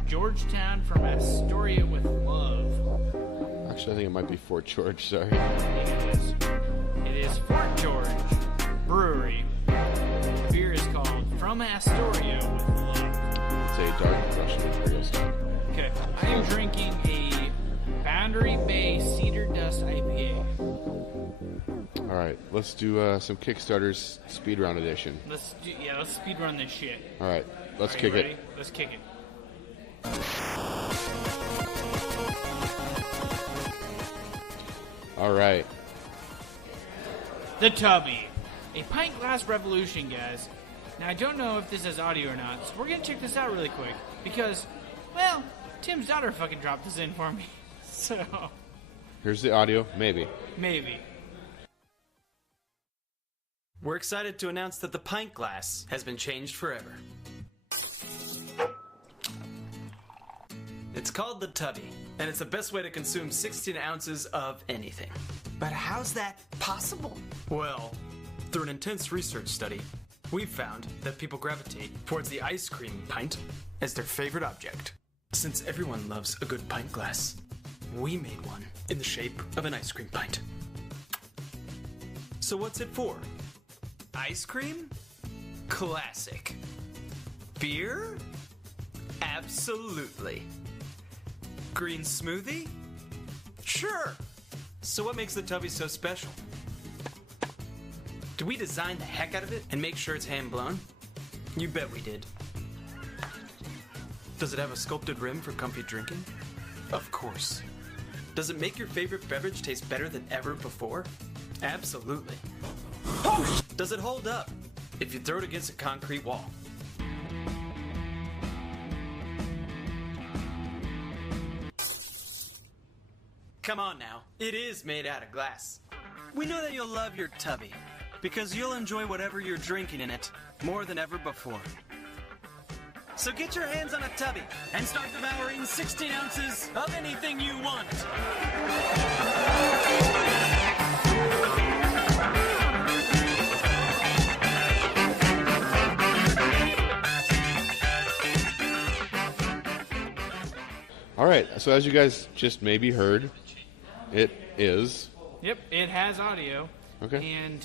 Georgetown from Astoria with Love. Actually, I think it might be Fort George. Sorry. It is Fort George Brewery. The beer is called From Astoria with Love. It's a dark Russian imperial style. I am drinking a Boundary Bay Cedar Dust IPA. All right, let's do some Kickstarter's speed round edition. Let's speed run this shit. All right, let's Are you kick ready? it. Let's kick it. All right. The Tubby. A pint glass revolution, guys. Now, I don't know if this has audio or not, so we're going to check this out really quick. Because, well, Tim's daughter fucking dropped this in for me. So, Here's the audio. Maybe. maybe. We're excited to announce that the pint glass has been changed forever. It's called the Tubby, and it's the best way to consume 16 ounces of anything. But how's that possible? Well, through an intense research study, we've found that people gravitate towards the ice cream pint as their favorite object. Since everyone loves a good pint glass, we made one in the shape of an ice cream pint. So what's it for? Ice cream? Classic. Beer? Absolutely. Green smoothie? Sure. So what makes the Tubby so special? Did we design the heck out of it and make sure it's hand blown? You bet we did. Does it have a sculpted rim for comfy drinking? Of course. Does it make your favorite beverage taste better than ever before? Absolutely. Does it hold up if you throw it against a concrete wall? Come on now, it is made out of glass. We know that you'll love your Tubby, because you'll enjoy whatever you're drinking in it more than ever before. So get your hands on a Tubby and start devouring 16 ounces of anything you want. All right, so as you guys just maybe heard, it is... Yep, it has audio. Okay. And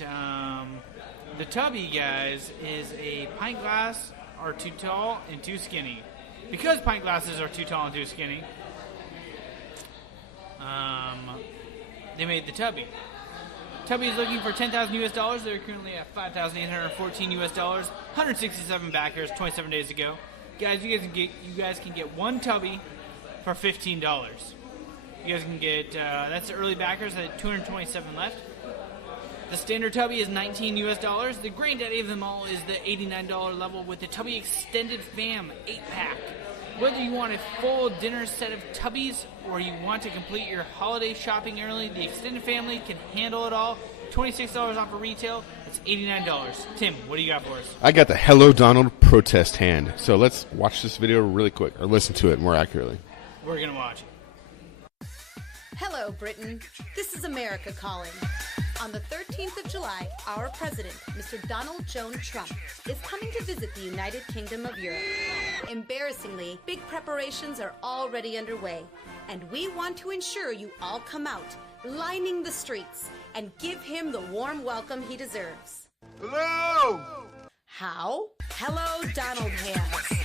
the Tubby, guys, is a pint glass are too tall and too skinny. Because pint glasses are too tall and too skinny, they made the Tubby. Tubby is looking for $10,000 US. They're currently at $5,814 US. 167 backers, 27 days ago. Guys, you guys can get one Tubby for $15. You guys can get that's the early backers at 227 left. The standard Tubby is $19 US. The granddaddy of them all is the $89 level with the Tubby Extended Fam 8-pack. Whether you want a full dinner set of Tubbies or you want to complete your holiday shopping early, the Extended Family can handle it all. $26 off of retail. It's $89. Tim, what do you got for us? I got the Hello Donald protest hand. So let's watch this video really quick, or listen to it more accurately. We're going to watch it. Hello, Britain. This is America calling. On the 13th of July, our president, Mr. Donald John Trump, is coming to visit the United Kingdom of Europe. Embarrassingly, big preparations are already underway, and we want to ensure you all come out, lining the streets, and give him the warm welcome he deserves. Hello! How? Hello, Donald Hands.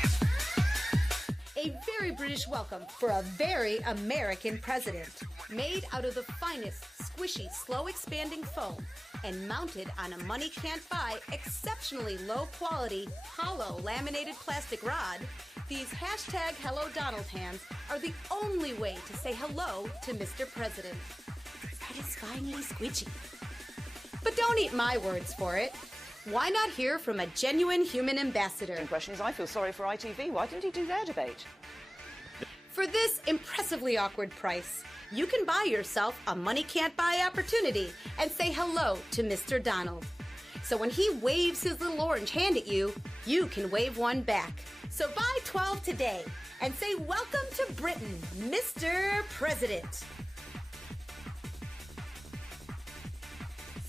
A very British welcome for a very American president. Made out of the finest, squishy, slow-expanding foam and mounted on a money-can't-buy, exceptionally low-quality, hollow laminated plastic rod, these hashtag Hello Donald hands are the only way to say hello to Mr. President. Satisfyingly squidgy. But don't eat my words for it. Why not hear from a genuine human ambassador? The question is, I feel sorry for ITV. Why didn't he do their debate? For this impressively awkward price, you can buy yourself a money-can't-buy opportunity and say hello to Mr. Donald. So when he waves his little orange hand at you, you can wave one back. So buy 12 today and say welcome to Britain, Mr. President.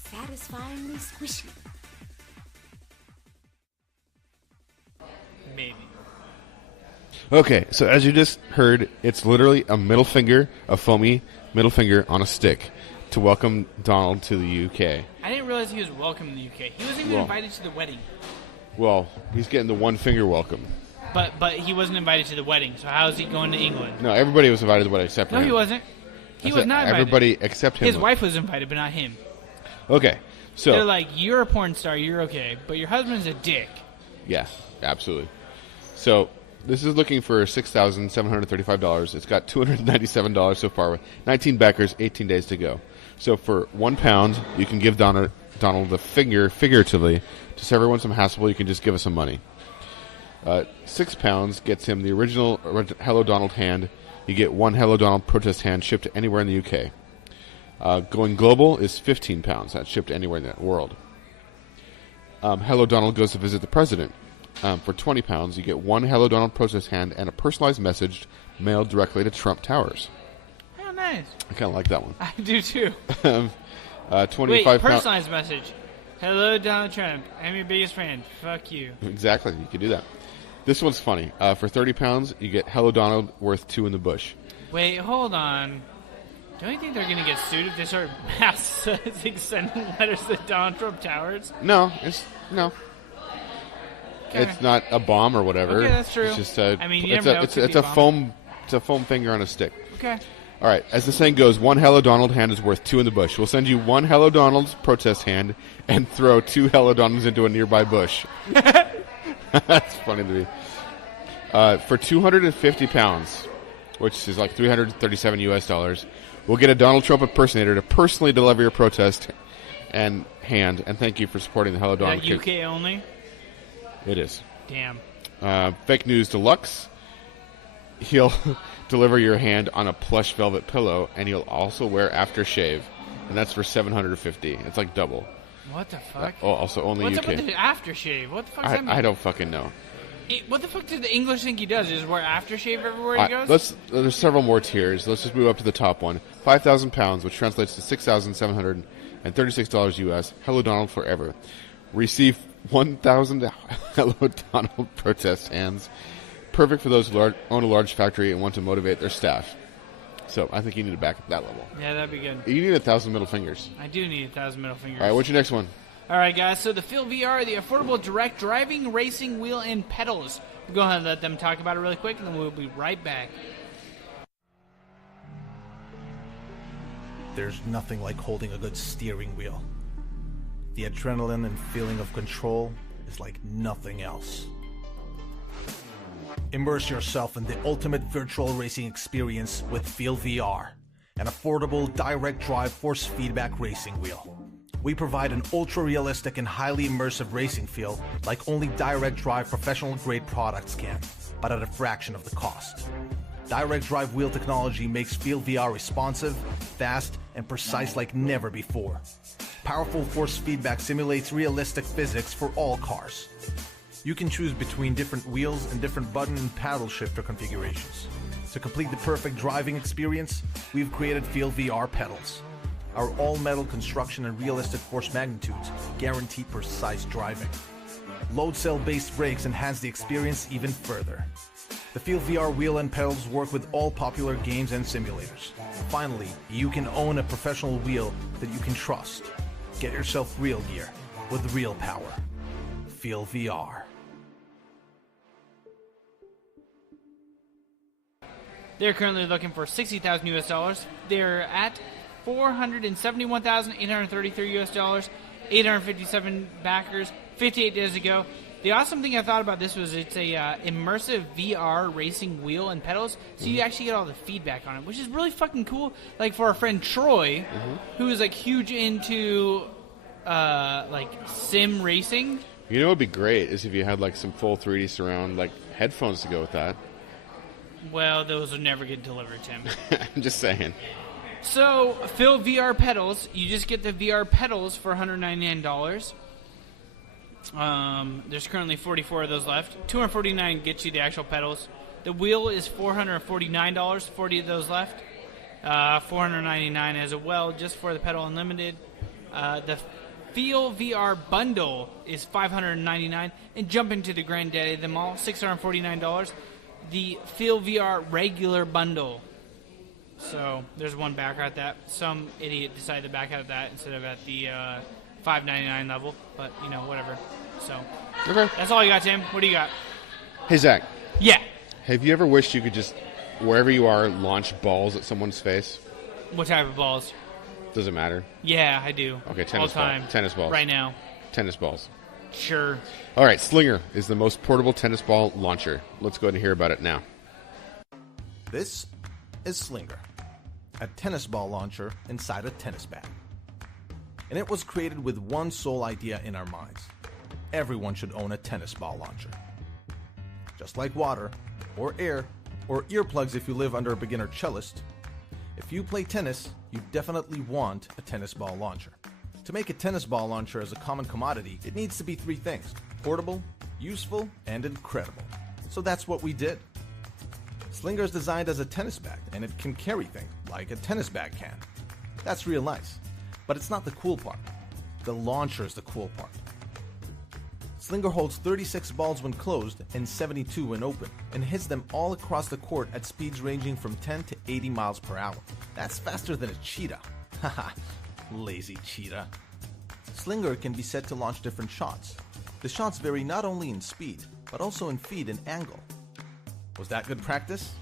Satisfyingly squishy. Maybe. Okay, so as you just heard, it's literally a middle finger, a foamy middle finger on a stick to welcome Donald to the UK. I didn't realize he was welcome in the UK. He wasn't even Well. invited to the wedding. Well, he's getting the one finger welcome. But he wasn't invited to the wedding. So how is he going to England? No, everybody was invited to the wedding except for No, him. he wasn't. He I was said not invited. everybody except him. His wife was invited, but not him. Okay, so They're like, you're a porn star, you're okay, but your husband's a dick. yeah, absolutely. So this is looking for $6,735. It's got $297 so far, with 19 backers, 18 days to go. So for £1, you can give Donald the finger figuratively. Just everyone some hassle, you can just give us some money. £6 gets him the original Hello Donald hand. You get one Hello Donald protest hand shipped to anywhere in the UK. Going global is £15. That's shipped anywhere in the world. Hello Donald goes to visit the president. For £20, you get one Hello Donald protest hand and a personalized message mailed directly to Trump Towers. Oh, nice. I kind of like that one. I do too. 25 Wait, pounds. personalized message. Hello, Donald Trump. I'm your biggest fan. Fuck you. Exactly, you can do that. This one's funny. For £30, you get Hello Donald worth 2 in the bush. Wait, hold on. Don't you think they're going to get sued if they start mass sending letters to Donald Trump Towers? No. Okay. It's not a bomb or whatever. Okay, that's true. It's just a. I mean, you it's never a, know, it's, it could it's be a a bomb. foam. It's a foam finger on a stick. Okay. All right. As the saying goes, one Hello Donald hand is worth 2 in the bush. We'll send you one Hello Donald's protest hand and throw 2 Hello Donalds into a nearby bush. That's funny to me. For £250, which is like $337 US, we'll get a Donald Trump impersonator to personally deliver your protest and hand. And thank you for supporting the Hello Donald. That UK only? It is. Damn. Fake News Deluxe. He'll deliver your hand on a plush velvet pillow, and he'll also wear aftershave, and that's for $750. It's like double. What the fuck? Also only What's UK. up with the aftershave? What the fuck does that mean? I don't fucking know. What the fuck does the English think he does? Just wear aftershave everywhere he goes? There's several more tiers. Let's just move up to the top one. £5,000, which translates to $6,736 US. Hello Donald forever. Receive 1,000 Hello Donald protest hands. Perfect for those who own a large factory and want to motivate their staff. So I think you need to back at that level. Yeah, that'd be good. You need 1,000 middle fingers. I do need 1,000 middle fingers. All right, what's your next one? All right, guys. So the Feel VR, the affordable direct driving racing wheel and pedals. We'll go ahead and let them talk about it really quick, and then we'll be right back. There's nothing like holding a good steering wheel. The adrenaline and feeling of control is like nothing else. Immerse yourself in the ultimate virtual racing experience with Feel VR, an affordable direct drive force feedback racing wheel. We provide an ultra-realistic and highly immersive racing feel like only direct drive professional grade products can, but at a fraction of the cost. Direct drive wheel technology makes Feel VR responsive, fast, and precise like never before. Powerful force feedback simulates realistic physics for all cars. You can choose between different wheels and different button and paddle shifter configurations. To complete the perfect driving experience, we've created Feel VR pedals. Our all-metal construction and realistic force magnitudes guarantee precise driving. Load cell-based brakes enhance the experience even further. The Feel VR wheel and pedals work with all popular games and simulators. Finally, you can own a professional wheel that you can trust. Get yourself real gear with real power. Feel VR. They're currently looking for $60,000 US. They're at $471,833 US, 857 backers, 58 days ago. The awesome thing I thought about this was it's a immersive VR racing wheel and pedals, so you actually get all the feedback on it, which is really fucking cool. Like for our friend Troy, who is like huge into like sim racing. You know what would be great is if you had like some full 3D surround like headphones to go with that. Well, those would never get delivered, Tim. I'm just saying. So, Phil VR pedals, you just get the VR pedals for $199. There's currently 44 of those left. $249 gets you the actual pedals. The wheel is $449, 40 of those left. $499 as well, just for the pedal unlimited. The Feel VR bundle is $599, and jump into the granddaddy of them all, $649. The Feel VR regular bundle. So there's one backer at that. Some idiot decided to back out of that instead of at the $599 level, but you know, whatever. So Okay. that's all you got, Tim. What do you got? Hey, Zach. Yeah. Have you ever wished you could just, wherever you are, launch balls at someone's face? What type of balls? Doesn't matter. Yeah, I do. Okay, All tennis the time. balls. Tennis balls. Right now. Tennis balls. Sure. All right, Slinger is the most portable tennis ball launcher. Let's go ahead and hear about it now. This is Slinger, a tennis ball launcher inside a tennis bag. And it was created with one sole idea in our minds. Everyone should own a tennis ball launcher. Just like water, or air, or earplugs if you live under a beginner cellist, if you play tennis, you definitely want a tennis ball launcher. To make a tennis ball launcher as a common commodity, it needs to be three things: portable, useful, and incredible. So that's what we did. Slinger is designed as a tennis bag, and it can carry things like a tennis bag can. That's real nice. But it's not the cool part. The launcher is the cool part. Slinger holds 36 balls when closed and 72 when open, and hits them all across the court at speeds ranging from 10 to 80 miles per hour. That's faster than a cheetah. Haha, lazy cheetah. Slinger can be set to launch different shots. The shots vary not only in speed, but also in feed and angle. Was that good practice?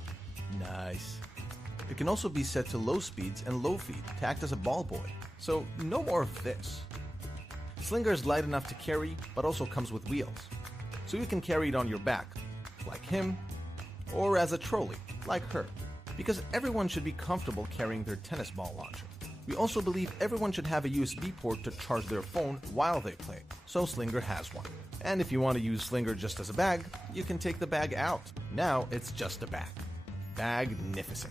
Nice. It can also be set to low speeds and low feed to act as a ball boy. So no more of this. Slinger is light enough to carry, but also comes with wheels. So you can carry it on your back, like him, or as a trolley, like her. Because everyone should be comfortable carrying their tennis ball launcher. We also believe everyone should have a USB port to charge their phone while they play, so Slinger has one. And if you want to use Slinger just as a bag, you can take the bag out. Now it's just a bag. Bagnificent.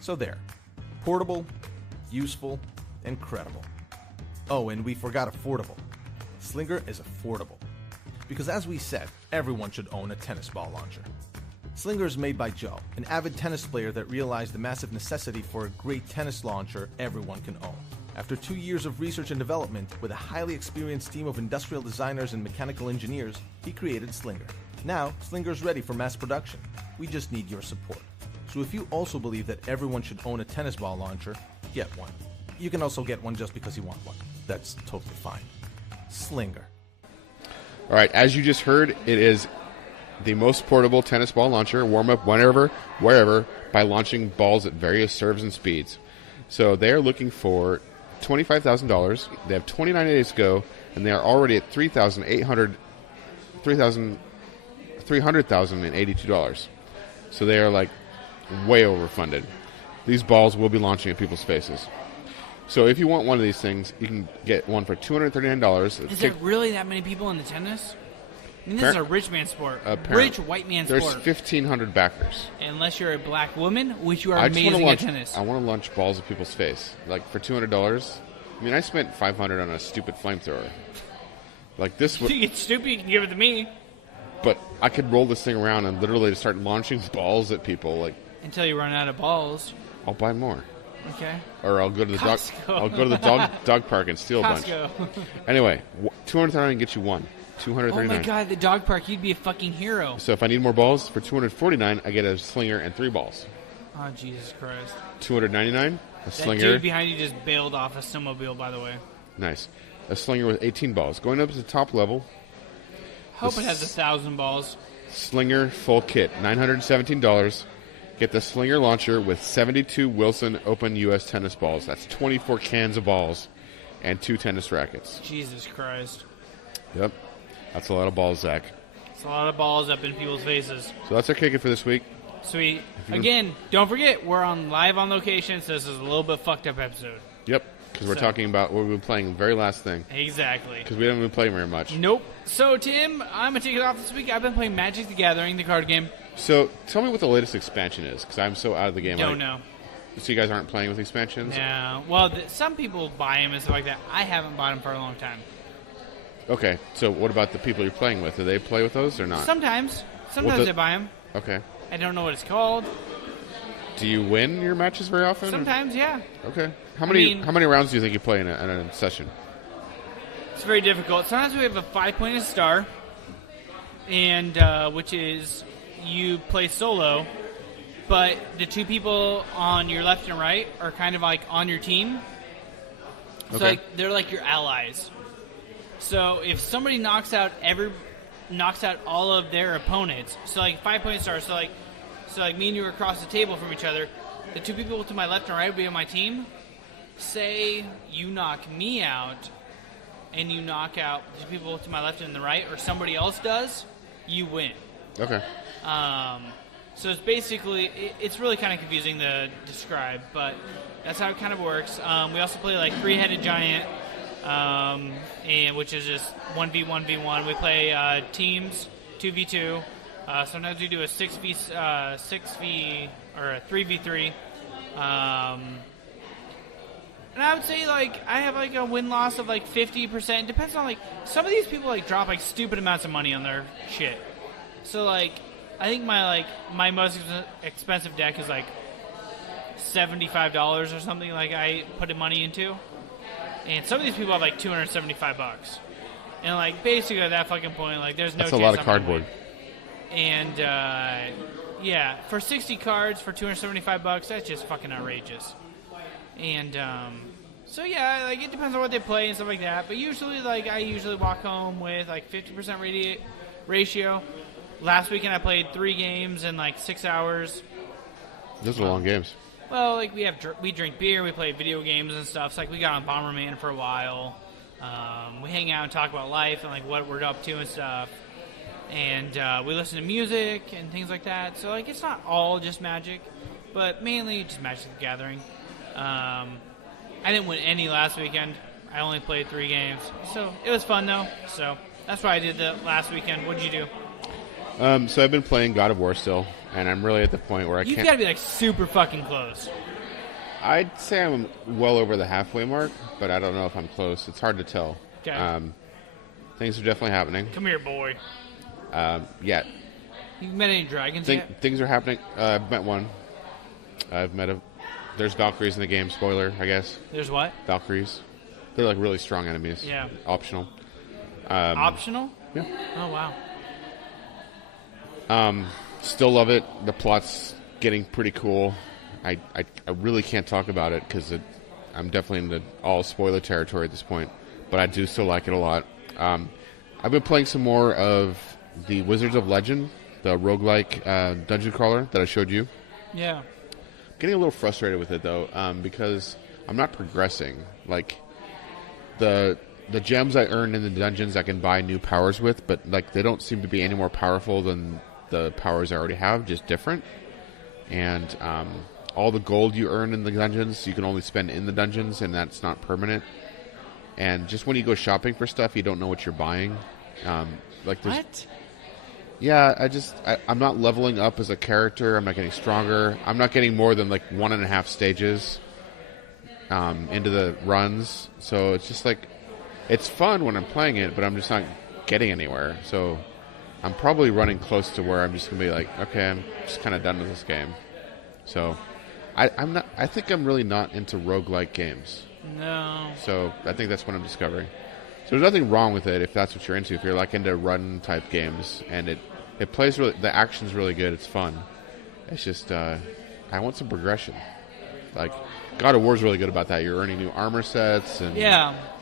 So there. Portable, useful, incredible. Oh, and we forgot affordable. Slinger is affordable. Because as we said, everyone should own a tennis ball launcher. Slinger is made by Joe, an avid tennis player that realized the massive necessity for a great tennis launcher everyone can own. After 2 years of research and development, with a highly experienced team of industrial designers and mechanical engineers, he created Slinger. Now, Slinger is ready for mass production. We just need your support. So if you also believe that everyone should own a tennis ball launcher, get one. You can also get one just because you want one. That's totally fine. Slinger. All right, as you just heard, it is the most portable tennis ball launcher. Warm up whenever, wherever, by launching balls at various serves and speeds. So they are looking for $25,000. They have 29 days to go, and they are already at $300,082. So they are like way overfunded. These balls will be launching at people's faces. So if you want one of these things, you can get one for $239. Is there really that many people into tennis? I mean, this is a rich man sport. Rich white man sport. There's 1,500 backers. Unless you're a black woman, which you are I just amazing wanna at tennis. I want to launch balls at people's face. Like, for $200, I mean, I spent $500 on a stupid flamethrower. Like, this would... If you get stupid, you can give it to me. But I could roll this thing around and literally start launching balls at people. Like, until you run out of balls. I'll buy more. Okay. Or I'll go to the dog park and steal a bunch. Anyway, $239 can get you one. $239. Oh my god, the dog park, you'd be a fucking hero. So if I need more balls, for $249, I get a Slinger and 3 balls. Oh, Jesus Christ. $299, a Slinger. That dude behind you just bailed off a snowmobile, by the way. Nice. A Slinger with 18 balls. Going up to the top level. Hope it has 1,000 balls. Slinger full kit, $917. Get the Slinger launcher with 72 Wilson Open U.S. tennis balls. That's 24 cans of balls and 2 tennis rackets. Jesus Christ. Yep. That's a lot of balls, Zach. It's a lot of balls up in people's faces. So that's our kick it for this week. Sweet. Again, don't forget, we're live on location, so this is a little bit fucked up episode. Yep, because we're talking about what we've been playing the very last thing. Exactly. Because we haven't been playing very much. Nope. So, Tim, I'm going to take it off this week. I've been playing Magic the Gathering, the card game. So, tell me what the latest expansion is, because I'm so out of the game. Don't know. So you guys aren't playing with expansions? No. Well, some people buy them and stuff like that. I haven't bought them for a long time. Okay, so what about the people you're playing with? Do they play with those or not? Sometimes. Sometimes they buy them. Okay. I don't know what it's called. Do you win your matches very often? Sometimes, yeah. Okay. How many rounds do you think you play in a session? It's very difficult. Sometimes we have a 5-pointed star, and which is you play solo, but the two people on your left and right are kind of like on your team. So they're like your allies. So if somebody knocks out knocks out all of their opponents. So like 5-point stars. So like me and you are across the table from each other. The two people to my left and right would be on my team. Say you knock me out, and you knock out the people to my left and the right, or somebody else does, you win. Okay. So it's basically, it's really kind of confusing to describe, but that's how it kind of works. We also play like Three-Headed Giant, and which is just 1v1v1. We play teams, 2v2. Sometimes we do a 6v or a 3v3. And I would say, like, I have, like, a win-loss of, like, 50%. It depends on, like, some of these people, like, drop, like, stupid amounts of money on their shit. So, like, I think my most expensive deck is, like, $75 or something, like, I put money into. And some of these people have, like, $275. And, like, basically at that fucking point, like, there's no chance. That's a lot of cardboard. And, yeah, for 60 cards for $275, that's just fucking outrageous. And, so yeah, like, it depends on what they play and stuff like that. But usually, like, I usually walk home with, like, 50% ratio. Last weekend I played 3 games in, like, 6 hours. Those are long games. Well, like, we drink beer, we play video games and stuff. So, like, we got on Bomberman for a while. We hang out and talk about life and, like, what we're up to and stuff. And we listen to music and things like that. So, like, it's not all just Magic, but mainly just Magic the Gathering. I didn't win any last weekend. I only played 3 games. So, it was fun, though. So, that's why I did the last weekend. What did you do? So, I've been playing God of War still, and I'm really at the point where You've got to be, like, super fucking close. I'd say I'm well over the halfway mark, but I don't know if I'm close. It's hard to tell. Okay. Things are definitely happening. Come here, boy. Yet. You met any dragons yet? Things are happening. I've met one. There's Valkyries in the game. Spoiler, I guess. There's what? Valkyries. They're like really strong enemies. Yeah. Optional. Optional? Yeah. Oh, wow. Still love it. The plot's getting pretty cool. I really can't talk about it because I'm definitely into all spoiler territory at this point. But I do still like it a lot. I've been playing some more of the Wizards of Legend, the roguelike dungeon crawler that I showed you. Yeah. Getting a little frustrated with it, though, because I'm not progressing. Like, the gems I earn in the dungeons I can buy new powers with, but, like, they don't seem to be any more powerful than the powers I already have, just different. And all the gold you earn in the dungeons, you can only spend in the dungeons, and that's not permanent. And just when you go shopping for stuff, you don't know what you're buying. What? Yeah, I'm not leveling up as a character. I'm not getting stronger. I'm not getting more than, like, 1.5 stages into the runs. So it's just, like, it's fun when I'm playing it, but I'm just not getting anywhere. So I'm probably running close to where I'm just going to be like, okay, I'm just kind of done with this game. So I think I'm really not into roguelike games. No. So I think that's what I'm discovering. So there's nothing wrong with it if that's what you're into. If you're like into run type games and it plays really, the action's really good. It's fun. It's just I want some progression. Like God of War is really good about that. You're earning new armor sets and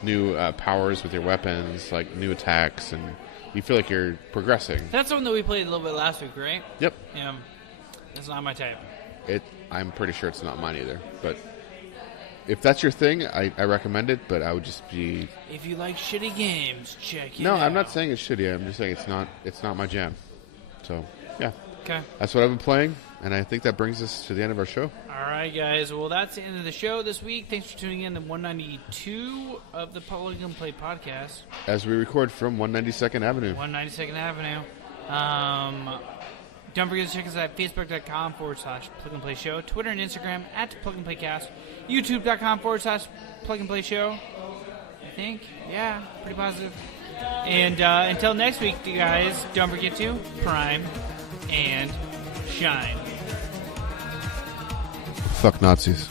new powers with your weapons, like new attacks, and you feel like you're progressing. That's something that we played a little bit last week, right? Yep. Yeah. That's not my type. I'm pretty sure it's not mine either, but. If that's your thing, I recommend it, but I would just be... If you like shitty games, check it No, out. I'm not saying it's shitty. I'm just saying it's not my jam. So, yeah. Okay. That's what I've been playing, and I think that brings us to the end of our show. All right, guys. Well, that's the end of the show this week. Thanks for tuning in to 192 of the Plug and Play podcast. As we record from 192nd Avenue. 192nd Avenue. Don't forget to check us out at facebook.com/Plug and Play Show, Twitter and Instagram at Plug and Play Cast, youtube.com/Plug and Play Show. I think. Yeah, pretty positive. And until next week, you guys, don't forget to prime and shine. Fuck Nazis.